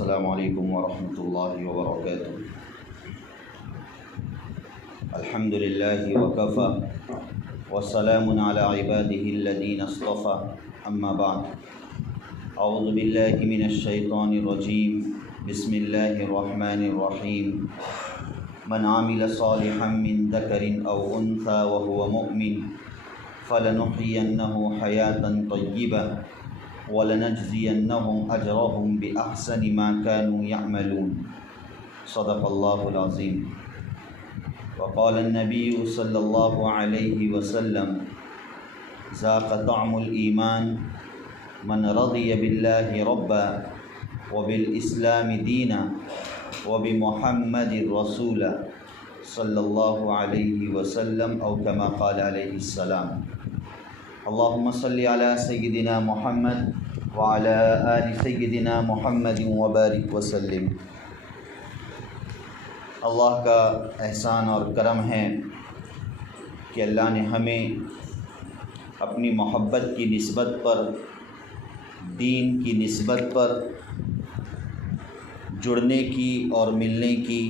السلام علیکم ورحمۃ اللہ وبرکاتہ۔ الحمد للہ وکفی وسلام علی عبادہ الذین اصطفی، اما بعد، اعوذ باللہ من الشیطان الرجیم، بسم اللہ الرحمن الرحیم۔ من عمل صالحا من ذکر او انثی وهو مؤمن فلنحیینہ حیاة طیبہ وَلَنَجْزِيَنَّهُمْ أَجْرَهُمْ بِأَحْسَنِ مَا كَانُوا يَعْمَلُونَ صدق اللہ العظیم۔ وقال النبی صلی اللہ علیہ وسلم ذاق طعم الایمان من رضی باللہ ربا وبالاسلام دینا وبمحمد رسولا صلی اللہ علیہ وسلم او کما قال علیہ السلام۔ اللہم صلی علی سیدنا محمد وعلی آل سیدنا محمد وبارک وسلم۔ اللہ کا احسان اور کرم ہے کہ اللہ نے ہمیں اپنی محبت کی نسبت پر، دین کی نسبت پر جڑنے کی اور ملنے کی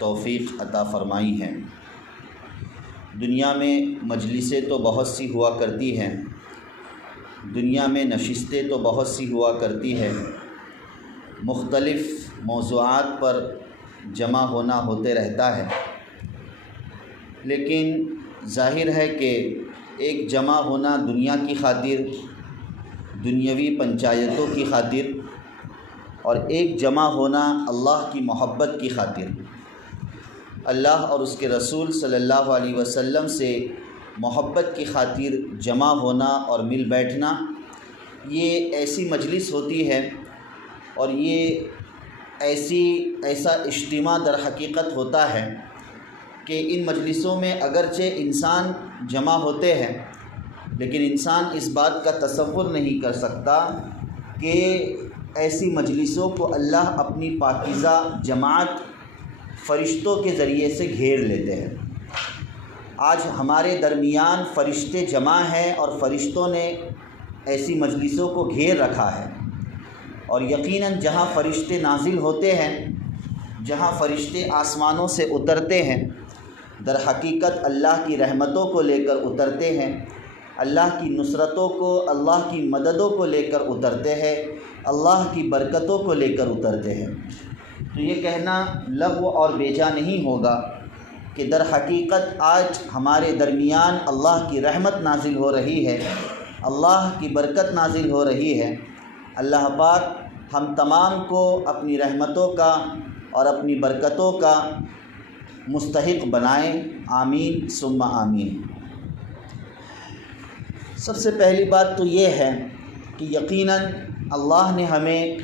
توفیق عطا فرمائی ہے۔ دنیا میں مجلسیں تو بہت سی ہوا کرتی ہیں، دنیا میں نشستیں تو بہت سی ہوا کرتی ہے، مختلف موضوعات پر جمع ہونا ہوتے رہتا ہے، لیکن ظاہر ہے کہ ایک جمع ہونا دنیا کی خاطر، دنیاوی پنچایتوں کی خاطر، اور ایک جمع ہونا اللہ کی محبت کی خاطر، اللہ اور اس کے رسول صلی اللہ علیہ وسلم سے محبت کی خاطر جمع ہونا اور مل بیٹھنا، یہ ایسی مجلس ہوتی ہے اور یہ ایسا اجتماع در حقیقت ہوتا ہے کہ ان مجلسوں میں اگرچہ انسان جمع ہوتے ہیں، لیکن انسان اس بات کا تصور نہیں کر سکتا کہ ایسی مجلسوں کو اللہ اپنی پاکیزہ جماعت فرشتوں کے ذریعے سے گھیر لیتے ہیں۔ آج ہمارے درمیان فرشتے جمع ہیں اور فرشتوں نے ایسی مجلسوں کو گھیر رکھا ہے، اور یقیناً جہاں فرشتے نازل ہوتے ہیں، جہاں فرشتے آسمانوں سے اترتے ہیں، در حقیقت اللہ کی رحمتوں کو لے کر اترتے ہیں، اللہ کی نصرتوں کو، اللہ کی مددوں کو لے کر اترتے ہیں، اللہ کی برکتوں کو لے کر اترتے ہیں۔ تو یہ کہنا لغو اور بیجا نہیں ہوگا کہ در حقیقت آج ہمارے درمیان اللہ کی رحمت نازل ہو رہی ہے، اللہ کی برکت نازل ہو رہی ہے۔ اللہ پاک ہم تمام کو اپنی رحمتوں کا اور اپنی برکتوں کا مستحق بنائیں، آمین ثم آمین۔ سب سے پہلی بات تو یہ ہے کہ یقیناً اللہ نے ہمیں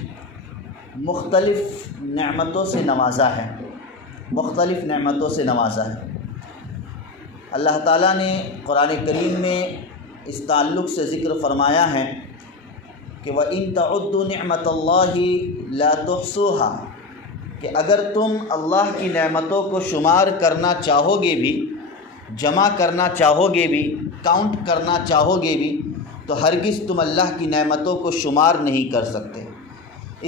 مختلف نعمتوں سے نوازا ہے، مختلف نعمتوں سے نوازا ہے۔ اللہ تعالیٰ نے قرآن کریم میں اس تعلق سے ذکر فرمایا ہے کہ وَإِن تَعُدُّوا نِعْمَةَ اللَّهِ لَا تُحْصُوهَا، کہ اگر تم اللہ کی نعمتوں کو شمار کرنا چاہو گے بھی، جمع کرنا چاہو گے بھی، کاؤنٹ کرنا چاہو گے بھی، تو ہرگز تم اللہ کی نعمتوں کو شمار نہیں کر سکتے،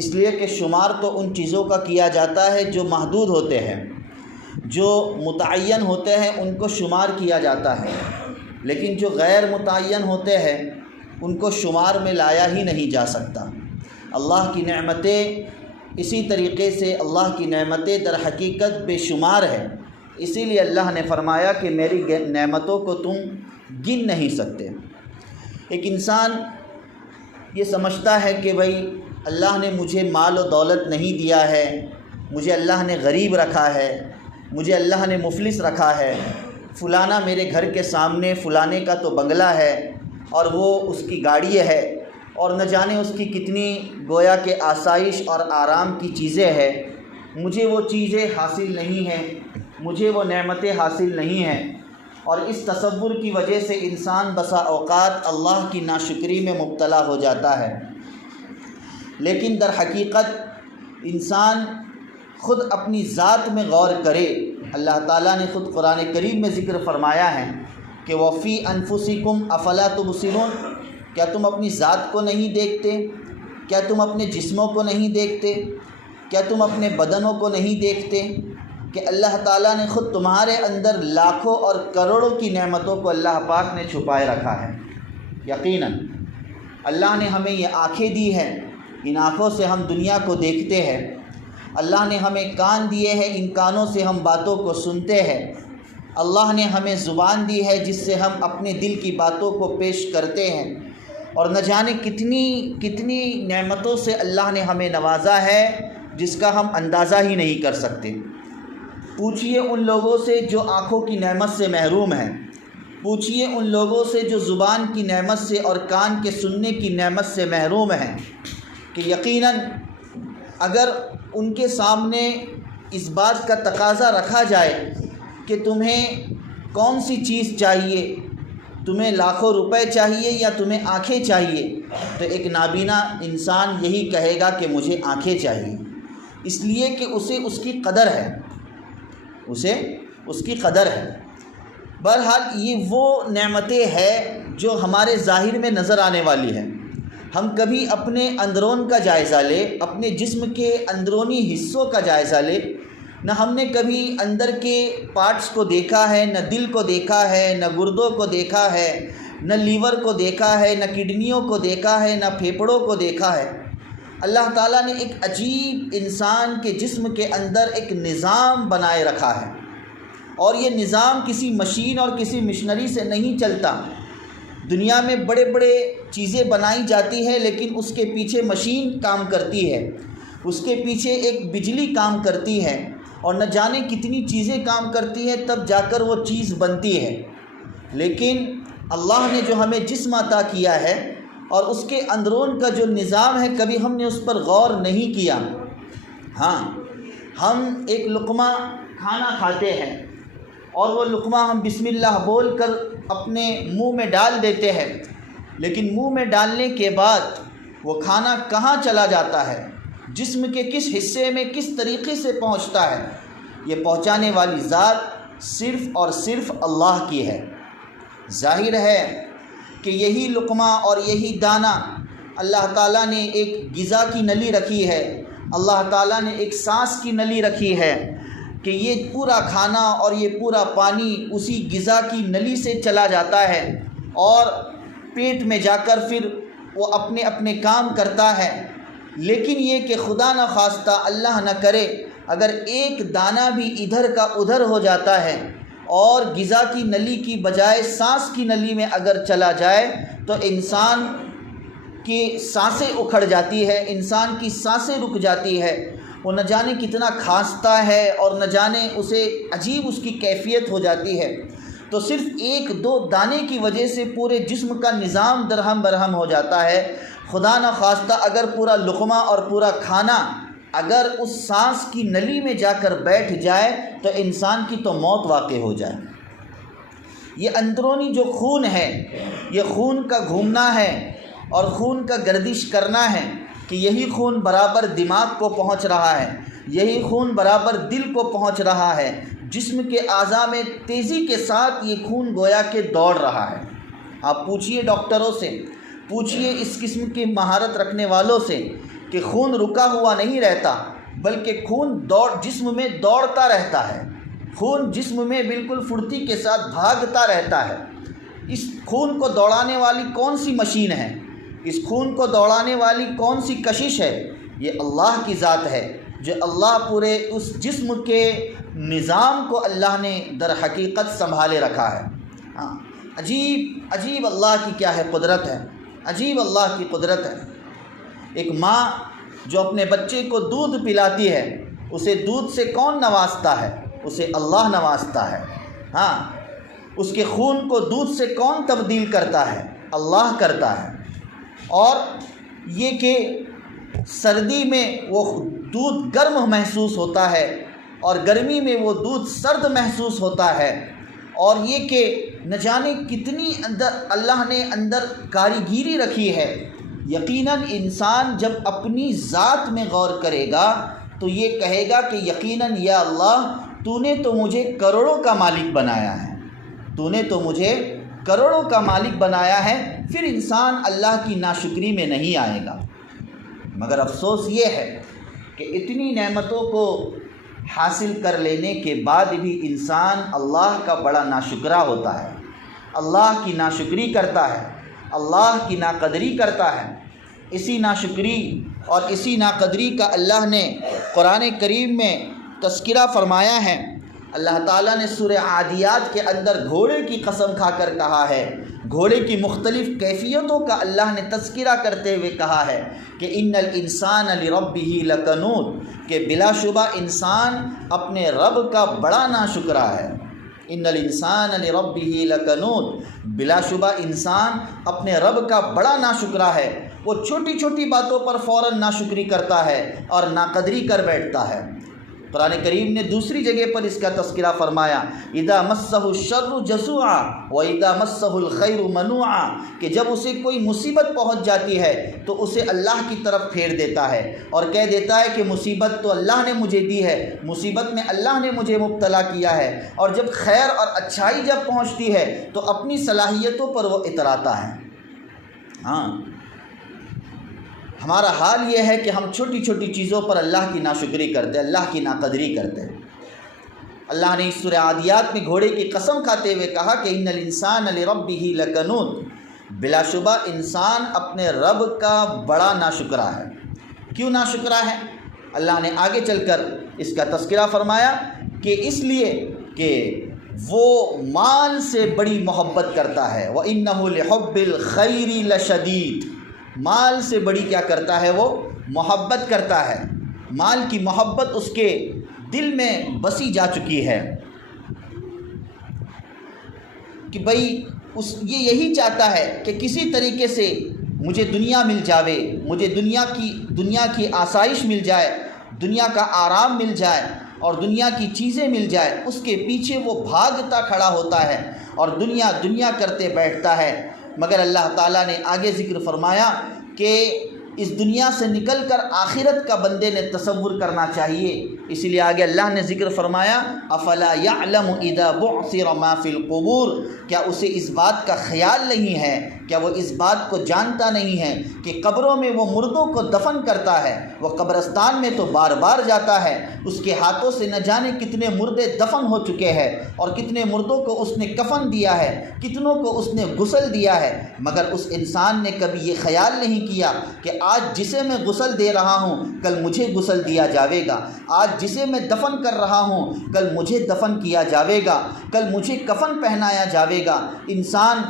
اس لیے کہ شمار تو ان چیزوں کا کیا جاتا ہے جو محدود ہوتے ہیں، جو متعین ہوتے ہیں ان کو شمار کیا جاتا ہے، لیکن جو غیر متعین ہوتے ہیں ان کو شمار میں لایا ہی نہیں جا سکتا۔ اللہ کی نعمتیں اسی طریقے سے، اللہ کی نعمتیں در حقیقت بے شمار ہے، اسی لیے اللہ نے فرمایا کہ میری نعمتوں کو تم گن نہیں سکتے۔ ایک انسان یہ سمجھتا ہے کہ بھائی اللہ نے مجھے مال و دولت نہیں دیا ہے، مجھے اللہ نے غریب رکھا ہے، مجھے اللہ نے مفلس رکھا ہے، فلانا میرے گھر کے سامنے فلانے کا تو بنگلہ ہے اور وہ اس کی گاڑی ہے، اور نہ جانے اس کی کتنی گویا کہ آسائش اور آرام کی چیزیں ہیں، مجھے وہ چیزیں حاصل نہیں ہیں، مجھے وہ نعمتیں حاصل نہیں ہیں، اور اس تصور کی وجہ سے انسان بسا اوقات اللہ کی ناشکری میں مبتلا ہو جاتا ہے۔ لیکن در حقیقت انسان خود اپنی ذات میں غور کرے۔ اللہ تعالیٰ نے خود قرآن کریم میں ذکر فرمایا ہے کہ وَفِي أَنفُسِكُمْ أَفَلَا تُبْصِرُونَ، کیا تم اپنی ذات کو نہیں دیکھتے؟ کیا تم اپنے جسموں کو نہیں دیکھتے؟ کیا تم اپنے بدنوں کو نہیں دیکھتے کہ اللہ تعالیٰ نے خود تمہارے اندر لاکھوں اور کروڑوں کی نعمتوں کو اللہ پاک نے چھپائے رکھا ہے۔ یقیناً اللہ نے ہمیں یہ آنکھیں دی ہیں، ان آنکھوں سے ہم دنیا کو دیکھتے ہیں۔ اللہ نے ہمیں کان دیے ہیں، ان کانوں سے ہم باتوں کو سنتے ہیں۔ اللہ نے ہمیں زبان دی ہے جس سے ہم اپنے دل کی باتوں کو پیش کرتے ہیں، اور نہ جانے کتنی نعمتوں سے اللہ نے ہمیں نوازا ہے جس کا ہم اندازہ ہی نہیں کر سکتے۔ پوچھئے ان لوگوں سے جو آنکھوں کی نعمت سے محروم ہیں، پوچھئے ان لوگوں سے جو زبان کی نعمت سے اور کان کے سننے کی نعمت سے محروم ہیں، کہ یقیناً اگر ان کے سامنے اس بات کا تقاضا رکھا جائے کہ تمہیں کون سی چیز چاہیے، تمہیں لاکھوں روپے چاہیے یا تمہیں آنکھیں چاہیے، تو ایک نابینا انسان یہی کہے گا کہ مجھے آنکھیں چاہیے، اس لیے کہ اسے اس کی قدر ہے، اسے اس کی قدر ہے۔ بہرحال یہ وہ نعمتیں ہیں جو ہمارے ظاہر میں نظر آنے والی ہیں۔ ہم کبھی اپنے اندرون کا جائزہ لیں، اپنے جسم کے اندرونی حصوں کا جائزہ لیں، نہ ہم نے کبھی اندر کے پارٹس کو دیکھا ہے، نہ دل کو دیکھا ہے، نہ گردوں کو دیکھا ہے، نہ لیور کو دیکھا ہے، نہ کڈنیوں کو دیکھا ہے، نہ پھیپھڑوں کو دیکھا ہے۔ اللہ تعالیٰ نے ایک عجیب انسان کے جسم کے اندر ایک نظام بنائے رکھا ہے، اور یہ نظام کسی مشین اور کسی مشنری سے نہیں چلتا۔ دنیا میں بڑے بڑے چیزیں بنائی جاتی ہیں، لیکن اس کے پیچھے مشین کام کرتی ہے، اس کے پیچھے ایک بجلی کام کرتی ہے، اور نہ جانے کتنی چیزیں کام کرتی ہیں، تب جا کر وہ چیز بنتی ہے۔ لیکن اللہ نے جو ہمیں جسم عطا کیا ہے اور اس کے اندرون کا جو نظام ہے، کبھی ہم نے اس پر غور نہیں کیا۔ ہاں، ہم ایک لقمہ کھانا کھاتے ہیں اور وہ لقمہ ہم بسم اللہ بول کر اپنے منہ میں ڈال دیتے ہیں، لیکن منہ میں ڈالنے کے بعد وہ کھانا کہاں چلا جاتا ہے، جسم کے کس حصے میں کس طریقے سے پہنچتا ہے، یہ پہنچانے والی ذات صرف اور صرف اللہ کی ہے۔ ظاہر ہے کہ یہی لقمہ اور یہی دانہ اللہ تعالیٰ نے ایک غذا کی نلی رکھی ہے، اللہ تعالیٰ نے ایک سانس کی نلی رکھی ہے، کہ یہ پورا کھانا اور یہ پورا پانی اسی غذا کی نلی سے چلا جاتا ہے اور پیٹ میں جا کر پھر وہ اپنے اپنے کام کرتا ہے۔ لیکن یہ کہ خدا نہ خواستہ، اللہ نہ کرے، اگر ایک دانہ بھی ادھر کا ادھر ہو جاتا ہے اور غذا کی نلی کی بجائے سانس کی نلی میں اگر چلا جائے تو انسان کی سانسیں اکھڑ جاتی ہے، انسان کی سانسیں رک جاتی ہے، وہ نہ جانے کتنا کھانستا ہے اور نہ جانے اسے عجیب اس کی کیفیت ہو جاتی ہے۔ تو صرف ایک دو دانے کی وجہ سے پورے جسم کا نظام درہم برہم ہو جاتا ہے۔ خدا نہ خواستہ اگر پورا لقمہ اور پورا کھانا اگر اس سانس کی نلی میں جا کر بیٹھ جائے تو انسان کی تو موت واقع ہو جائے۔ یہ اندرونی جو خون ہے، یہ خون کا گھومنا ہے اور خون کا گردش کرنا ہے، کہ یہی خون برابر دماغ کو پہنچ رہا ہے، یہی خون برابر دل کو پہنچ رہا ہے، جسم کے اعضاء میں تیزی کے ساتھ یہ خون گویا کہ دوڑ رہا ہے۔ آپ پوچھئے ڈاکٹروں سے، پوچھئے اس قسم کی مہارت رکھنے والوں سے کہ خون رکا ہوا نہیں رہتا، بلکہ خون جسم میں دوڑتا رہتا ہے، خون جسم میں بالکل پھرتی کے ساتھ بھاگتا رہتا ہے۔ اس خون کو دوڑانے والی کون سی مشین ہے، اس خون کو دوڑانے والی کون سی کشش ہے؟ یہ اللہ کی ذات ہے، جو اللہ پورے اس جسم کے نظام کو اللہ نے در حقیقت سنبھالے رکھا ہے۔ ہاں، عجیب اللہ کی کیا ہے قدرت ہے، عجیب اللہ کی قدرت ہے۔ ایک ماں جو اپنے بچے کو دودھ پلاتی ہے، اسے دودھ سے کون نوازتا ہے؟ اسے اللہ نوازتا ہے۔ ہاں، اس کے خون کو دودھ سے کون تبدیل کرتا ہے؟ اللہ کرتا ہے۔ اور یہ کہ سردی میں وہ دودھ گرم محسوس ہوتا ہے اور گرمی میں وہ دودھ سرد محسوس ہوتا ہے، اور یہ کہ نہ جانے کتنی اللہ نے اندر کاریگری رکھی ہے۔ یقیناً انسان جب اپنی ذات میں غور کرے گا تو یہ کہے گا کہ یقیناً یا اللہ، تو نے تو مجھے کروڑوں کا مالک بنایا ہے، تو نے تو مجھے کروڑوں کا مالک بنایا ہے۔ پھر انسان اللہ کی ناشکری میں نہیں آئے گا۔ مگر افسوس یہ ہے کہ اتنی نعمتوں کو حاصل کر لینے کے بعد بھی انسان اللہ کا بڑا ناشکرہ ہوتا ہے، اللہ کی ناشکری کرتا ہے، اللہ کی ناقدری کرتا ہے۔ اسی ناشکری اور اسی ناقدری کا اللہ نے قرآن کریم میں تذکرہ فرمایا ہے۔ اللہ تعالیٰ نے سورہ عادیات کے اندر گھوڑے کی قسم کھا کر کہا ہے، گھوڑے کی مختلف کیفیتوں کا اللہ نے تذکرہ کرتے ہوئے کہا ہے کہ ان الانسان لربہ لکنود، کہ بلا شبہ انسان اپنے رب کا بڑا ناشکرہ ہے۔ ان الانسان لربہ لکنود، بلا شبہ انسان اپنے رب کا بڑا ناشکرہ ہے۔ وہ چھوٹی چھوٹی باتوں پر فوراً ناشکری کرتا ہے اور ناقدری کر بیٹھتا ہے۔ قرآن کریم نے دوسری جگہ پر اس کا تذکرہ فرمایا، اذا مسہ الشر جزوعا واذا مسہ الخیر منوعا، کہ جب اسے کوئی مصیبت پہنچ جاتی ہے تو اسے اللہ کی طرف پھیر دیتا ہے اور کہہ دیتا ہے کہ مصیبت تو اللہ نے مجھے دی ہے، مصیبت میں اللہ نے مجھے مبتلا کیا ہے۔ اور جب خیر اور اچھائی جب پہنچتی ہے تو اپنی صلاحیتوں پر وہ اتراتا ہے۔ ہاں، ہمارا حال یہ ہے کہ ہم چھوٹی چھوٹی چیزوں پر اللہ کی ناشکری کرتے ہیں، اللہ کی ناقدری کرتے ہیں۔ اللہ نے اس سورہ عادیات میں گھوڑے کی قسم کھاتے ہوئے کہا کہ ان الانسان لربہ لکنود، بلا شبہ انسان اپنے رب کا بڑا ناشکرہ ہے۔ کیوں ناشکرہ ہے؟ اللہ نے آگے چل کر اس کا تذکرہ فرمایا کہ اس لیے کہ وہ مال سے بڑی محبت کرتا ہے، وَإِنَّهُ لِحُبِّ الْخَيْرِ لَشَدِيدٌ، مال سے بڑی کیا کرتا ہے؟ وہ محبت کرتا ہے۔ مال کی محبت اس کے دل میں بسی جا چکی ہے کہ بھئی یہ یہی چاہتا ہے کہ کسی طریقے سے مجھے دنیا مل جاوے، مجھے دنیا کی آسائش مل جائے، دنیا کا آرام مل جائے اور دنیا کی چیزیں مل جائے۔ اس کے پیچھے وہ بھاگتا کھڑا ہوتا ہے اور دنیا کرتے بیٹھتا ہے۔ مگر اللہ تعالیٰ نے آگے ذکر فرمایا کہ اس دنیا سے نکل کر آخرت کا بندے نے تصور کرنا چاہیے۔ اسی لیے آگے اللہ نے ذکر فرمایا افلا یعلم اذا بعثر ما فی القبور، کیا اسے اس بات کا خیال نہیں ہے، کیا وہ اس بات کو جانتا نہیں ہے کہ قبروں میں وہ مردوں کو دفن کرتا ہے، وہ قبرستان میں تو بار بار جاتا ہے، اس کے ہاتھوں سے نہ جانے کتنے مردے دفن ہو چکے ہیں اور کتنے مردوں کو اس نے کفن دیا ہے، کتنوں کو اس نے غسل دیا ہے، مگر اس انسان نے کبھی یہ خیال نہیں کیا کہ آج جسے میں غسل دے رہا ہوں کل مجھے غسل دیا جاوے گا، آج جسے میں دفن کر رہا ہوں کل مجھے دفن کیا جاوے گا، کل مجھے کفن پہنایا جاوے گا۔ انسان،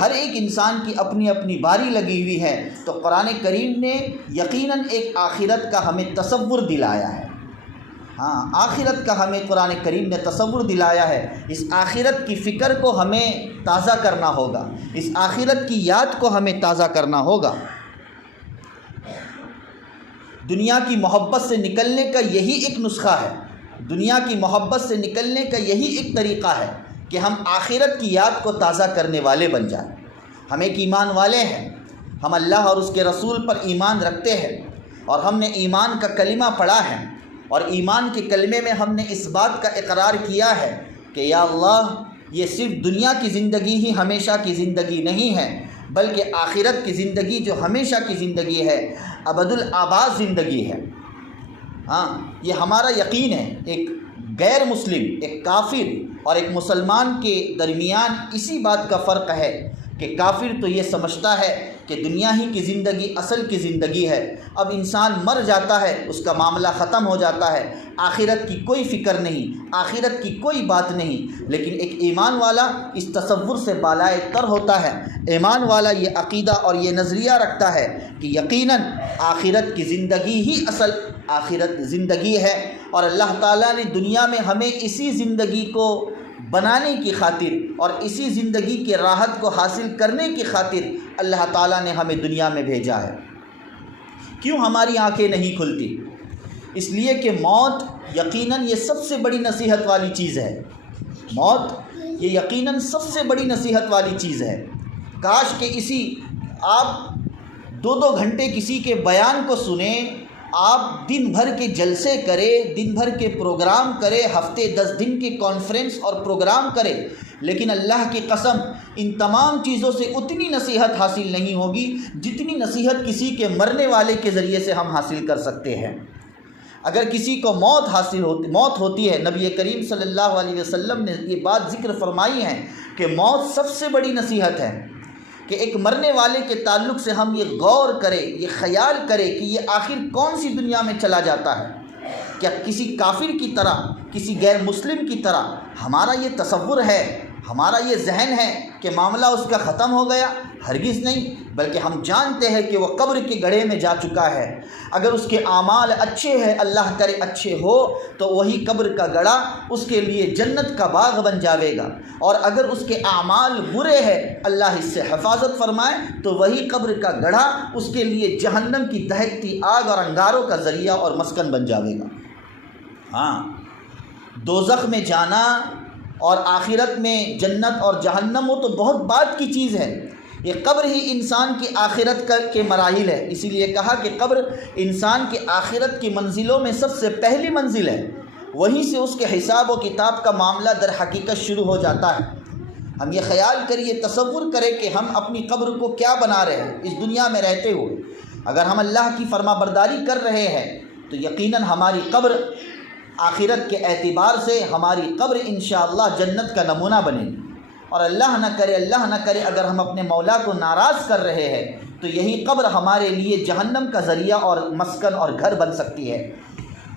ہر ایک انسان کی اپنی اپنی باری لگی ہوئی ہے۔ تو قرآن کریم نے یقیناً ایک آخرت کا ہمیں تصور دلایا ہے۔ ہاں، آخرت کا ہمیں قرآن کریم نے تصور دلایا ہے۔ اس آخرت کی فکر کو ہمیں تازہ کرنا ہوگا، اس آخرت کی یاد کو ہمیں تازہ کرنا ہوگا۔ دنیا کی محبت سے نکلنے کا یہی ایک نسخہ ہے، دنیا کی محبت سے نکلنے کا یہی ایک طریقہ ہے کہ ہم آخرت کی یاد کو تازہ کرنے والے بن جائیں۔ ہم ایک ایمان والے ہیں، ہم اللہ اور اس کے رسول پر ایمان رکھتے ہیں اور ہم نے ایمان کا کلمہ پڑھا ہے، اور ایمان کے کلمے میں ہم نے اس بات کا اقرار کیا ہے کہ یا اللہ، یہ صرف دنیا کی زندگی ہی ہمیشہ کی زندگی نہیں ہے، بلکہ آخرت کی زندگی جو ہمیشہ کی زندگی ہے، ابد الآباد زندگی ہے۔ ہاں، یہ ہمارا یقین ہے۔ ایک غیر مسلم، ایک کافر اور ایک مسلمان کے درمیان اسی بات کا فرق ہے کہ کافر تو یہ سمجھتا ہے کہ دنیا ہی کی زندگی اصل کی زندگی ہے، اب انسان مر جاتا ہے اس کا معاملہ ختم ہو جاتا ہے، آخرت کی کوئی فکر نہیں، آخرت کی کوئی بات نہیں۔ لیکن ایک ایمان والا اس تصور سے بالائے تر ہوتا ہے۔ ایمان والا یہ عقیدہ اور یہ نظریہ رکھتا ہے کہ یقیناً آخرت کی زندگی ہی اصل آخرت زندگی ہے، اور اللہ تعالیٰ نے دنیا میں ہمیں اسی زندگی کو بنانے کی خاطر اور اسی زندگی کے راحت کو حاصل کرنے کی خاطر اللہ تعالیٰ نے ہمیں دنیا میں بھیجا ہے۔ کیوں ہماری آنکھیں نہیں کھلتی؟ اس لیے کہ موت یقیناً یہ سب سے بڑی نصیحت والی چیز ہے۔ موت یہ یقیناً سب سے بڑی نصیحت والی چیز ہے۔ کاش کہ آپ 2 گھنٹے کسی کے بیان کو سنیں، آپ دن بھر کے جلسے کرے، دن بھر کے پروگرام کرے، ہفتے 10 دن کے کانفرنس اور پروگرام کرے، لیکن اللہ کی قسم ان تمام چیزوں سے اتنی نصیحت حاصل نہیں ہوگی جتنی نصیحت کسی کے مرنے والے کے ذریعے سے ہم حاصل کر سکتے ہیں۔ اگر کسی کو موت ہوتی ہے، نبی کریم صلی اللہ علیہ وسلم نے یہ بات ذکر فرمائی ہے کہ موت سب سے بڑی نصیحت ہے، کہ ایک مرنے والے کے تعلق سے ہم یہ غور کریں، یہ خیال کریں کہ یہ آخر کون سی دنیا میں چلا جاتا ہے۔ کیا کسی کافر کی طرح، کسی غیر مسلم کی طرح ہمارا یہ تصور ہے، ہمارا یہ ذہن ہے کہ معاملہ اس کا ختم ہو گیا؟ ہرگز نہیں، بلکہ ہم جانتے ہیں کہ وہ قبر کے گڑھے میں جا چکا ہے۔ اگر اس کے اعمال اچھے ہیں، اللہ کرے اچھے ہو، تو وہی قبر کا گڑھا اس کے لیے جنت کا باغ بن جاوے گا، اور اگر اس کے اعمال برے ہیں، اللہ اس سے حفاظت فرمائے، تو وہی قبر کا گڑھا اس کے لیے جہنم کی دہکتی آگ اور انگاروں کا ذریعہ اور مسکن بن جاوے گا۔ ہاں، دوزخ میں جانا اور آخرت میں جنت اور جہنم، وہ تو بہت بعد کی چیز ہے۔ یہ قبر ہی انسان کی آخرت کے مراحل ہے، اسی لیے کہا کہ قبر انسان کی آخرت کی منزلوں میں سب سے پہلی منزل ہے، وہیں سے اس کے حساب و کتاب کا معاملہ در حقیقت شروع ہو جاتا ہے۔ ہم یہ خیال کریے، تصور کریں کہ ہم اپنی قبر کو کیا بنا رہے ہیں اس دنیا میں رہتے ہوئے۔ اگر ہم اللہ کی فرما برداری کر رہے ہیں تو یقیناً ہماری قبر آخرت کے اعتبار سے، ہماری قبر انشاءاللہ جنت کا نمونہ بنے گی۔ اور اللہ نہ کرے اگر ہم اپنے مولا کو ناراض کر رہے ہیں تو یہی قبر ہمارے لیے جہنم کا ذریعہ اور مسکن اور گھر بن سکتی ہے۔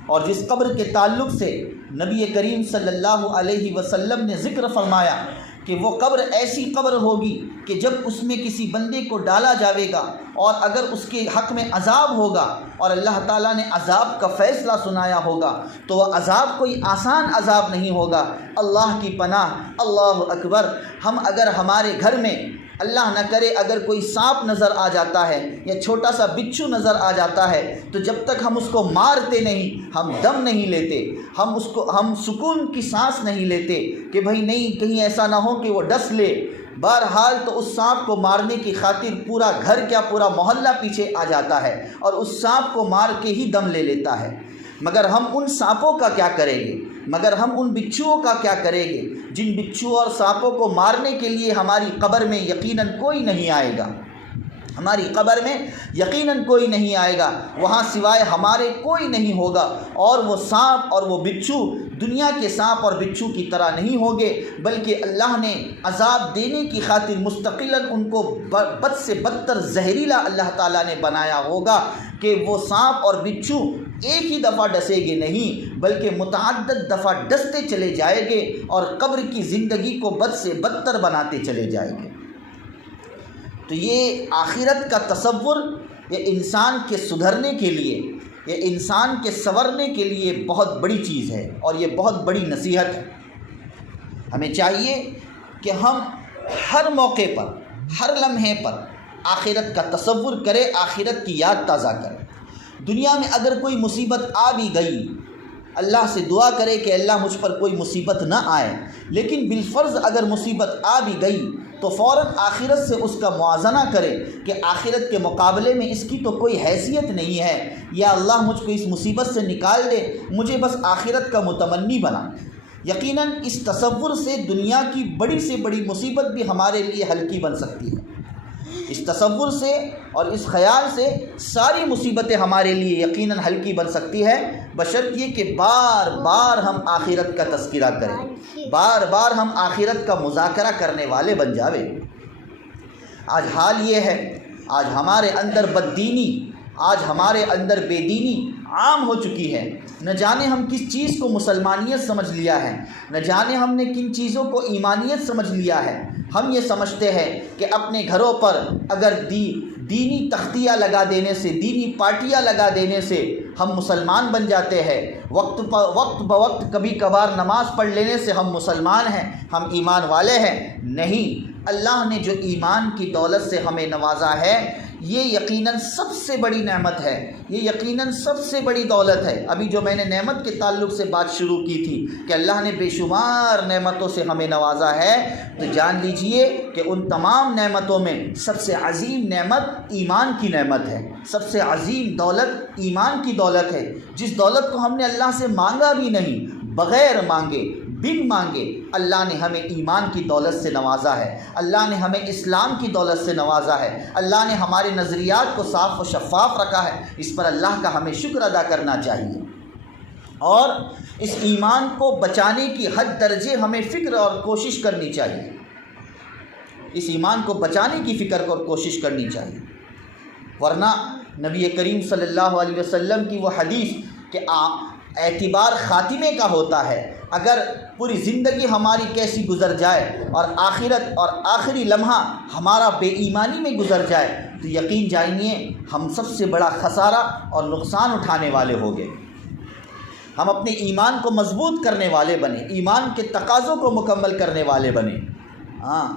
اور جس قبر کے تعلق سے نبی کریم صلی اللہ علیہ وسلم نے ذکر فرمایا کہ وہ قبر ایسی قبر ہوگی کہ جب اس میں کسی بندے کو ڈالا جاوے گا، اور اگر اس کے حق میں عذاب ہوگا اور اللہ تعالیٰ نے عذاب کا فیصلہ سنایا ہوگا تو وہ عذاب کوئی آسان عذاب نہیں ہوگا۔ اللہ کی پناہ، اللہ اکبر، ہم اگر ہمارے گھر میں اللہ نہ کرے اگر کوئی سانپ نظر آ جاتا ہے یا چھوٹا سا بچھو نظر آ جاتا ہے، تو جب تک ہم اس کو مارتے نہیں، ہم دم نہیں لیتے، ہم سکون کی سانس نہیں لیتے کہ بھئی نہیں کہیں ایسا نہ ہو کہ وہ ڈس لے۔ بہرحال تو اس سانپ کو مارنے کی خاطر پورا گھر کیا پورا محلہ پیچھے آ جاتا ہے اور اس سانپ کو مار کے ہی دم لے لیتا ہے۔ مگر ہم ان سانپوں کا کیا کریں گے؟ مگر ہم ان بچھوؤں کا کیا کریں گے جن بچھو اور سانپوں کو مارنے کے لیے ہماری قبر میں یقیناً کوئی نہیں آئے گا؟ ہماری قبر میں یقیناً کوئی نہیں آئے گا، وہاں سوائے ہمارے کوئی نہیں ہوگا، اور وہ سانپ اور وہ بچھو دنیا کے سانپ اور بچھو کی طرح نہیں ہوں گے، بلکہ اللہ نے عذاب دینے کی خاطر مستقلاً ان کو بد سے بدتر زہریلا اللہ تعالیٰ نے بنایا ہوگا کہ وہ سانپ اور بچھو ایک ہی دفعہ ڈسے گے نہیں بلکہ متعدد دفعہ ڈستے چلے جائیں گے اور قبر کی زندگی کو بد سے بدتر بناتے چلے جائیں گے۔ تو یہ آخرت کا تصور یہ انسان کے سدھرنے کے لیے، یہ انسان کے سنورنے کے لیے بہت بڑی چیز ہے اور یہ بہت بڑی نصیحت ہے۔ ہمیں چاہیے کہ ہم ہر موقع پر، ہر لمحے پر آخرت کا تصور کریں، آخرت کی یاد تازہ کریں۔ دنیا میں اگر کوئی مصیبت آ بھی گئی، اللہ سے دعا کرے کہ اللہ مجھ پر کوئی مصیبت نہ آئے، لیکن بالفرض اگر مصیبت آ بھی گئی تو فوراً آخرت سے اس کا موازنہ کرے کہ آخرت کے مقابلے میں اس کی تو کوئی حیثیت نہیں ہے، یا اللہ مجھ کو اس مصیبت سے نکال دے، مجھے بس آخرت کا متمنی بنا۔ یقیناً اس تصور سے دنیا کی بڑی سے بڑی مصیبت بھی ہمارے لیے ہلکی بن سکتی ہے۔ اس تصور سے اور اس خیال سے ساری مصیبتیں ہمارے لیے یقیناً ہلکی بن سکتی ہے، بشرط یہ کہ بار بار ہم آخرت کا تذکرہ کریں، بار بار ہم آخرت کا مذاکرہ کرنے والے بن جاوے۔ آج حال یہ ہے، آج ہمارے اندر بددینی، آج ہمارے اندر بے دینی عام ہو چکی ہے۔ نہ جانے ہم کس چیز کو مسلمانیت سمجھ لیا ہے، نہ جانے ہم نے کن چیزوں کو ایمانیت سمجھ لیا ہے۔ ہم یہ سمجھتے ہیں کہ اپنے گھروں پر اگر دینی تختیہ لگا دینے سے، دینی پارٹیاں لگا دینے سے ہم مسلمان بن جاتے ہیں، وقت بوقت کبھی کبھار نماز پڑھ لینے سے ہم مسلمان ہیں، ہم ایمان والے ہیں۔ نہیں، اللہ نے جو ایمان کی دولت سے ہمیں نوازا ہے یہ یقیناً سب سے بڑی نعمت ہے، یہ یقیناً سب سے بڑی دولت ہے۔ ابھی جو میں نے نعمت کے تعلق سے بات شروع کی تھی کہ اللہ نے بے شمار نعمتوں سے ہمیں نوازا ہے، تو جان لیجئے کہ ان تمام نعمتوں میں سب سے عظیم نعمت ایمان کی نعمت ہے، سب سے عظیم دولت ایمان کی دولت ہے، جس دولت کو ہم نے اللہ سے مانگا بھی نہیں، بغیر مانگے، بن مانگے اللہ نے ہمیں ایمان کی دولت سے نوازا ہے، اللہ نے ہمیں اسلام کی دولت سے نوازا ہے، اللہ نے ہمارے نظریات کو صاف و شفاف رکھا ہے۔ اس پر اللہ کا ہمیں شکر ادا کرنا چاہیے۔ اور اس ایمان کو بچانے کی حد درجے ہمیں فکر اور کوشش کرنی چاہیے، اس ایمان کو بچانے کی فکر اور کوشش کرنی چاہیے، ورنہ نبی کریم صلی اللہ علیہ وسلم کی وہ حدیث کہ اعتبار خاتمے کا ہوتا ہے، اگر پوری زندگی ہماری کیسی گزر جائے اور آخرت اور آخری لمحہ ہمارا بے ایمانی میں گزر جائے تو یقین جانیے ہم سب سے بڑا خسارہ اور نقصان اٹھانے والے ہو گئے۔ ہم اپنے ایمان کو مضبوط کرنے والے بنے، ایمان کے تقاضوں کو مکمل کرنے والے بنے۔ ہاں،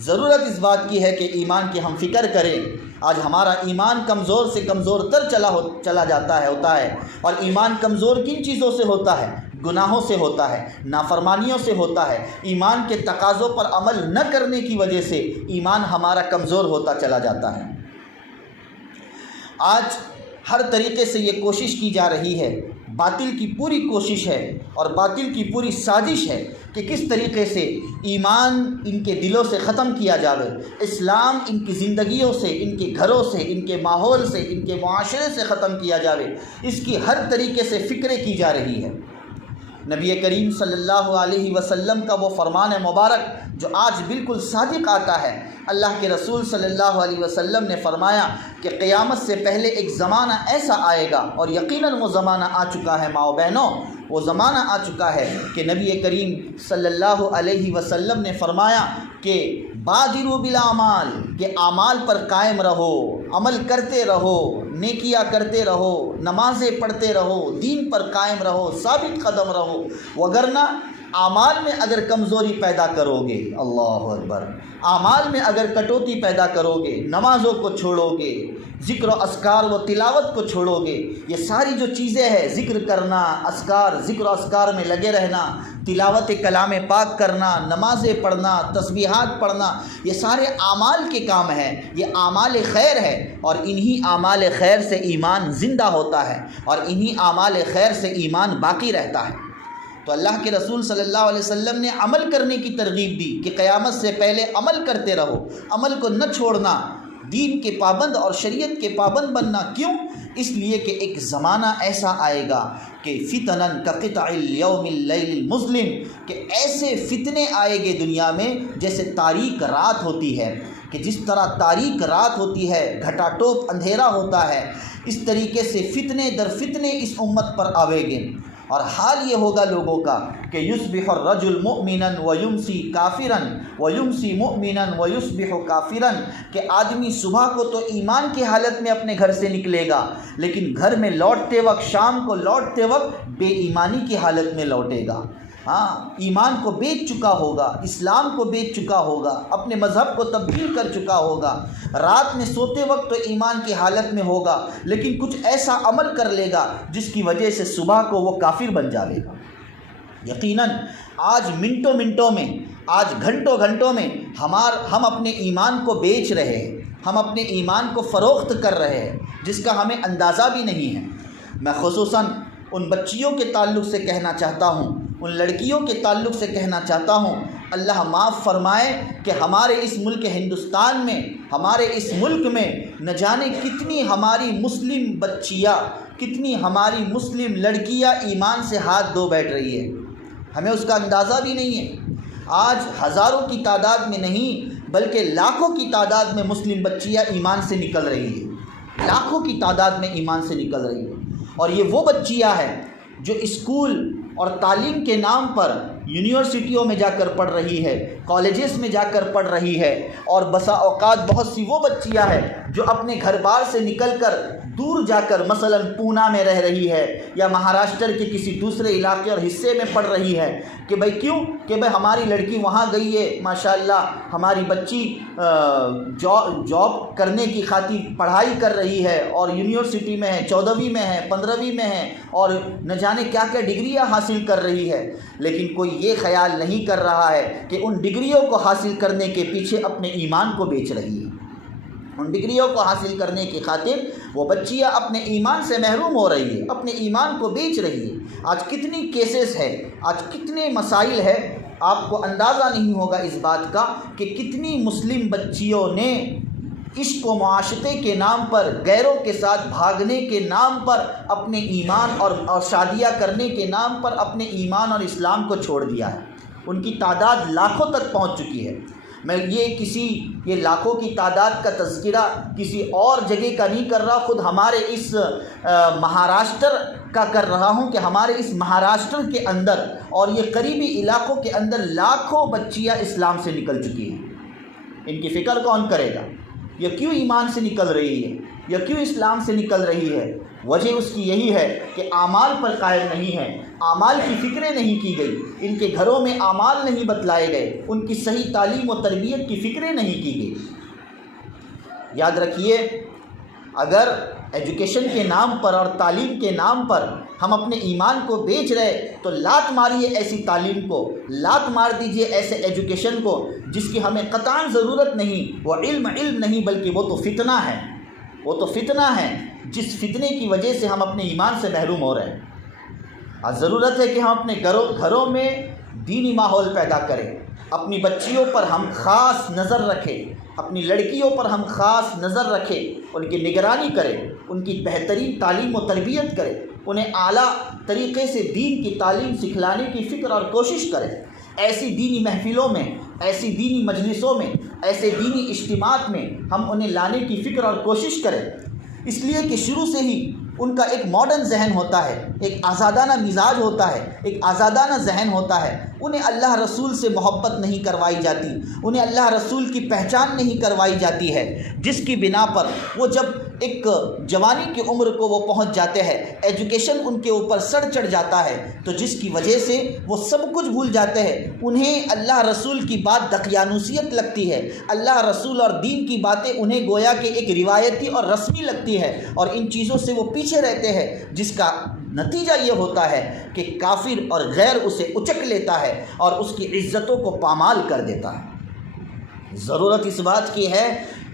ضرورت اس بات کی ہے کہ ایمان کی ہم فکر کریں۔ آج ہمارا ایمان کمزور سے کمزور تر چلا جاتا ہے ہوتا ہے، اور ایمان کمزور کن چیزوں سے ہوتا ہے؟ گناہوں سے ہوتا ہے، نافرمانیوں سے ہوتا ہے۔ ایمان کے تقاضوں پر عمل نہ کرنے کی وجہ سے ایمان ہمارا کمزور ہوتا چلا جاتا ہے۔ آج ہر طریقے سے یہ کوشش کی جا رہی ہے، باطل کی پوری کوشش ہے اور باطل کی پوری سازش ہے کہ کس طریقے سے ایمان ان کے دلوں سے ختم کیا جاوے، اسلام ان کی زندگیوں سے، ان کے گھروں سے، ان کے ماحول سے، ان کے معاشرے سے ختم کیا جاوے، اس کی ہر طریقے سے فکریں کی جا رہی ہے۔ نبی کریم صلی اللہ علیہ وسلم کا وہ فرمان مبارک جو آج بالکل صادق آتا ہے، اللہ کے رسول صلی اللہ علیہ وسلم نے فرمایا کہ قیامت سے پہلے ایک زمانہ ایسا آئے گا، اور یقیناً وہ زمانہ آ چکا ہے ماؤ بہنوں، وہ زمانہ آ چکا ہے کہ نبی کریم صلی اللہ علیہ وسلم نے فرمایا کہ بادروا بالاعمال، کہ اعمال پر قائم رہو، عمل کرتے رہو، نیکیاں کرتے رہو، نمازیں پڑھتے رہو، دین پر قائم رہو، ثابت قدم رہو، وگرنہ اعمال میں اگر کمزوری پیدا کرو گے، اللہ اکبر، اعمال میں اگر کٹوتی پیدا کرو گے، نمازوں کو چھوڑو گے، ذکر و اذکار و تلاوت کو چھوڑو گے، یہ ساری جو چیزیں ہیں، ذکر کرنا، ذکر و اذکار میں لگے رہنا، تلاوت کلام پاک کرنا، نمازیں پڑھنا، تسبیحات پڑھنا، یہ سارے اعمال کے کام ہیں، یہ اعمال خیر ہے، اور انہی اعمال خیر سے ایمان زندہ ہوتا ہے، اور انہی اعمال خیر سے ایمان باقی رہتا ہے۔ تو اللہ کے رسول صلی اللہ علیہ وسلم نے عمل کرنے کی ترغیب دی کہ قیامت سے پہلے عمل کرتے رہو، عمل کو نہ چھوڑنا، دین کے پابند اور شریعت کے پابند بننا۔ کیوں؟ اس لیے کہ ایک زمانہ ایسا آئے گا کہ فتنن کقطع اليوم اللیل المظلم، کہ ایسے فتنے آئے گے دنیا میں جیسے تاریک رات ہوتی ہے، کہ جس طرح تاریک رات ہوتی ہے، گھٹا ٹوپ اندھیرا ہوتا ہے، اس طریقے سے فتنے در فتنے اس امت پر آوے گے، اور حال یہ ہوگا لوگوں کا کہ یصبح الرجل مؤمنا ویمسی کافرا ویمسی مؤمنا ویصبح کافرا، کہ آدمی صبح کو تو ایمان کی حالت میں اپنے گھر سے نکلے گا، لیکن گھر میں لوٹتے وقت، شام کو لوٹتے وقت بے ایمانی کی حالت میں لوٹے گا۔ ہاں، ایمان کو بیچ چکا ہوگا، اسلام کو بیچ چکا ہوگا، اپنے مذہب کو تبدیل کر چکا ہوگا، رات میں سوتے وقت تو ایمان کی حالت میں ہوگا، لیکن کچھ ایسا عمل کر لے گا جس کی وجہ سے صبح کو وہ کافر بن جاوے گا۔ یقیناً آج منٹوں میں، آج گھنٹوں میں ہم اپنے ایمان کو بیچ رہے ہیں، ہم اپنے ایمان کو فروخت کر رہے ہیں، جس کا ہمیں اندازہ بھی نہیں ہے۔ میں خصوصاً ان بچیوں کے تعلق سے کہنا چاہتا ہوں، ان لڑکیوں کے تعلق سے کہنا چاہتا ہوں، اللہ معاف فرمائے کہ ہمارے اس ملک ہندوستان میں، ہمارے اس ملک میں نہ جانے کتنی ہماری مسلم بچیاں، کتنی ہماری مسلم لڑکیاں ایمان سے ہاتھ دھو بیٹھ رہی ہے، ہمیں اس کا اندازہ بھی نہیں ہے۔ آج ہزاروں کی تعداد میں نہیں بلکہ لاکھوں کی تعداد میں مسلم بچیاں ایمان سے نکل رہی ہیں، لاکھوں کی تعداد میں ایمان سے نکل رہی ہیں، اور یہ وہ بچیاں ہیں جو اسکول اور تعلیم کے نام پر یونیورسٹیوں میں جا کر پڑھ رہی ہے، کالجز میں جا کر پڑھ رہی ہے، اور بسا اوقات بہت سی وہ بچیاں ہیں جو اپنے گھر بار سے نکل کر دور جا کر مثلا پونا میں رہ رہی ہے، یا مہاراشٹر کے کسی دوسرے علاقے اور حصے میں پڑھ رہی ہے، کہ بھئی کیوں؟ کہ بھئی ہماری لڑکی وہاں گئی ہے، ماشاءاللہ ہماری بچی جاب کرنے کی خاطر پڑھائی کر رہی ہے، اور یونیورسٹی میں ہے، 14ویں میں ہے، 15ویں میں ہے، اور نہ جانے کیا کیا ڈگریاں حاصل کر رہی ہے، لیکن کوئی یہ خیال نہیں کر رہا ہے کہ ان ڈگریوں کو حاصل کرنے کے پیچھے اپنے ایمان کو بیچ رہی ہے، ان ڈگریوں کو حاصل کرنے کی خاطر وہ بچیاں اپنے ایمان سے محروم ہو رہی ہے، اپنے ایمان کو بیچ رہی ہے۔ آج کتنی کیسز ہے، آج کتنے مسائل ہے، آپ کو اندازہ نہیں ہوگا اس بات کا کہ کتنی مسلم بچیوں نے عشق و معاشرے کے نام پر، غیروں کے ساتھ بھاگنے کے نام پر، اپنے ایمان اور شادیاں کرنے کے نام پر اپنے ایمان اور اسلام کو چھوڑ دیا ہے۔ ان کی تعداد لاکھوں تک پہنچ چکی ہے۔ میں یہ لاکھوں کی تعداد کا تذکرہ کسی اور جگہ کا نہیں کر رہا، خود ہمارے اس مہاراشٹر کا کر رہا ہوں کہ ہمارے اس مہاراشٹر کے اندر اور یہ قریبی علاقوں کے اندر لاکھوں بچیاں اسلام سے نکل چکی ہیں۔ ان کی فکر کون کرے گا؟ یہ کیوں ایمان سے نکل رہی ہے؟ یہ کیوں اسلام سے نکل رہی ہے؟ وجہ اس کی یہی ہے کہ اعمال پر قائم نہیں ہے، اعمال کی فکریں نہیں کی گئی، ان کے گھروں میں اعمال نہیں بتلائے گئے، ان کی صحیح تعلیم و تربیت کی فکریں نہیں کی گئی۔ یاد رکھیے، اگر ایجوکیشن کے نام پر اور تعلیم کے نام پر ہم اپنے ایمان کو بیچ رہے تو لات ماریے ایسی تعلیم کو، لات مار دیجئے ایسے ایجوکیشن کو جس کی ہمیں قطعاً ضرورت نہیں۔ وہ علم نہیں بلکہ وہ تو فتنہ ہے، وہ تو فتنہ ہے جس فتنے کی وجہ سے ہم اپنے ایمان سے محروم ہو رہے ہیں۔ اور ضرورت ہے کہ ہم اپنے گھروں میں دینی ماحول پیدا کریں، اپنی بچیوں پر ہم خاص نظر رکھیں، اپنی لڑکیوں پر ہم خاص نظر رکھیں، ان کی نگرانی کریں، ان کی بہترین تعلیم و تربیت کریں، انہیں اعلیٰ طریقے سے دین کی تعلیم سکھلانے کی فکر اور کوشش کریں۔ ایسی دینی محفلوں میں، ایسی دینی مجلسوں میں، ایسے دینی اجتماعات میں ہم انہیں لانے کی فکر اور کوشش کریں، اس لیے کہ شروع سے ہی ان کا ایک ماڈرن ذہن ہوتا ہے، ایک آزادانہ مزاج ہوتا ہے، ایک آزادانہ ذہن ہوتا ہے۔ انہیں اللہ رسول سے محبت نہیں کروائی جاتی، انہیں اللہ رسول کی پہچان نہیں کروائی جاتی ہے، جس کی بنا پر وہ جب ایک جوانی کی عمر کو وہ پہنچ جاتے ہیں، ایجوکیشن ان کے اوپر سر چڑھ جاتا ہے، تو جس کی وجہ سے وہ سب کچھ بھول جاتے ہیں۔ انہیں اللہ رسول کی بات دقیانوسیت لگتی ہے، اللہ رسول اور دین کی باتیں انہیں گویا کہ ایک روایتی اور رسمی لگتی ہے، اور ان چیزوں سے وہ پیچھے رہتے ہیں، جس کا نتیجہ یہ ہوتا ہے کہ کافر اور غیر اسے اچک لیتا ہے اور اس کی عزتوں کو پامال کر دیتا ہے۔ ضرورت اس بات کی ہے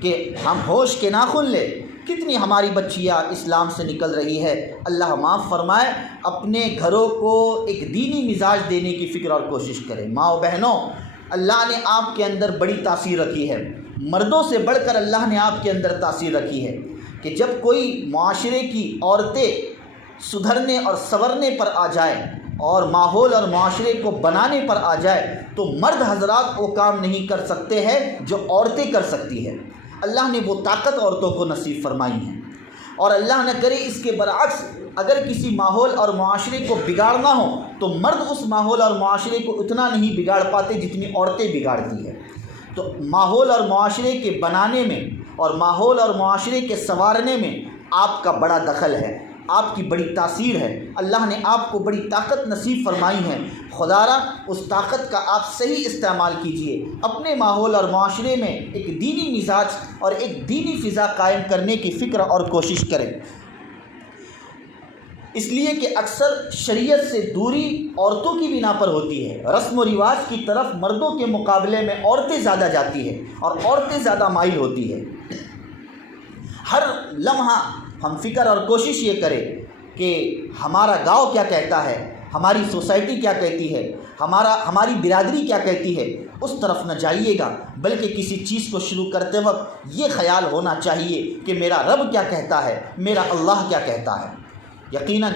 کہ ہم ہوش کے ناخن لیں۔ کتنی ہماری بچیاں اسلام سے نکل رہی ہے، اللہ معاف فرمائے۔ اپنے گھروں کو ایک دینی مزاج دینے کی فکر اور کوشش کریں۔ ماں و بہنوں، اللہ نے آپ کے اندر بڑی تاثیر رکھی ہے، مردوں سے بڑھ کر اللہ نے آپ کے اندر تاثیر رکھی ہے کہ جب کوئی معاشرے کی عورتیں سدھرنے اور سنورنے پر آ جائے اور ماحول اور معاشرے کو بنانے پر آ جائے تو مرد حضرات وہ کام نہیں کر سکتے ہیں جو عورتیں کر سکتی ہیں۔ اللہ نے وہ طاقت عورتوں کو نصیب فرمائی ہے، اور اللہ نہ کرے اس کے برعکس اگر کسی ماحول اور معاشرے کو بگاڑنا ہو تو مرد اس ماحول اور معاشرے کو اتنا نہیں بگاڑ پاتے جتنی عورتیں بگاڑتی ہیں۔ تو ماحول اور معاشرے کے بنانے میں اور ماحول اور معاشرے کے سنوارنے میں آپ کا بڑا دخل ہے، آپ کی بڑی تاثیر ہے، اللہ نے آپ کو بڑی طاقت نصیب فرمائی ہے۔ خدا را اس طاقت کا آپ صحیح استعمال کیجئے، اپنے ماحول اور معاشرے میں ایک دینی مزاج اور ایک دینی فضا قائم کرنے کی فکر اور کوشش کریں، اس لیے کہ اکثر شریعت سے دوری عورتوں کی بنا پر ہوتی ہے۔ رسم و رواج کی طرف مردوں کے مقابلے میں عورتیں زیادہ جاتی ہیں اور عورتیں زیادہ مائل ہوتی ہے۔ ہر لمحہ ہم فکر اور کوشش یہ کریں کہ ہمارا گاؤں کیا کہتا ہے، ہماری سوسائٹی کیا کہتی ہے، ہماری برادری کیا کہتی ہے، اس طرف نہ جائیے گا، بلکہ کسی چیز کو شروع کرتے وقت یہ خیال ہونا چاہیے کہ میرا رب کیا کہتا ہے، میرا اللہ کیا کہتا ہے۔ یقیناً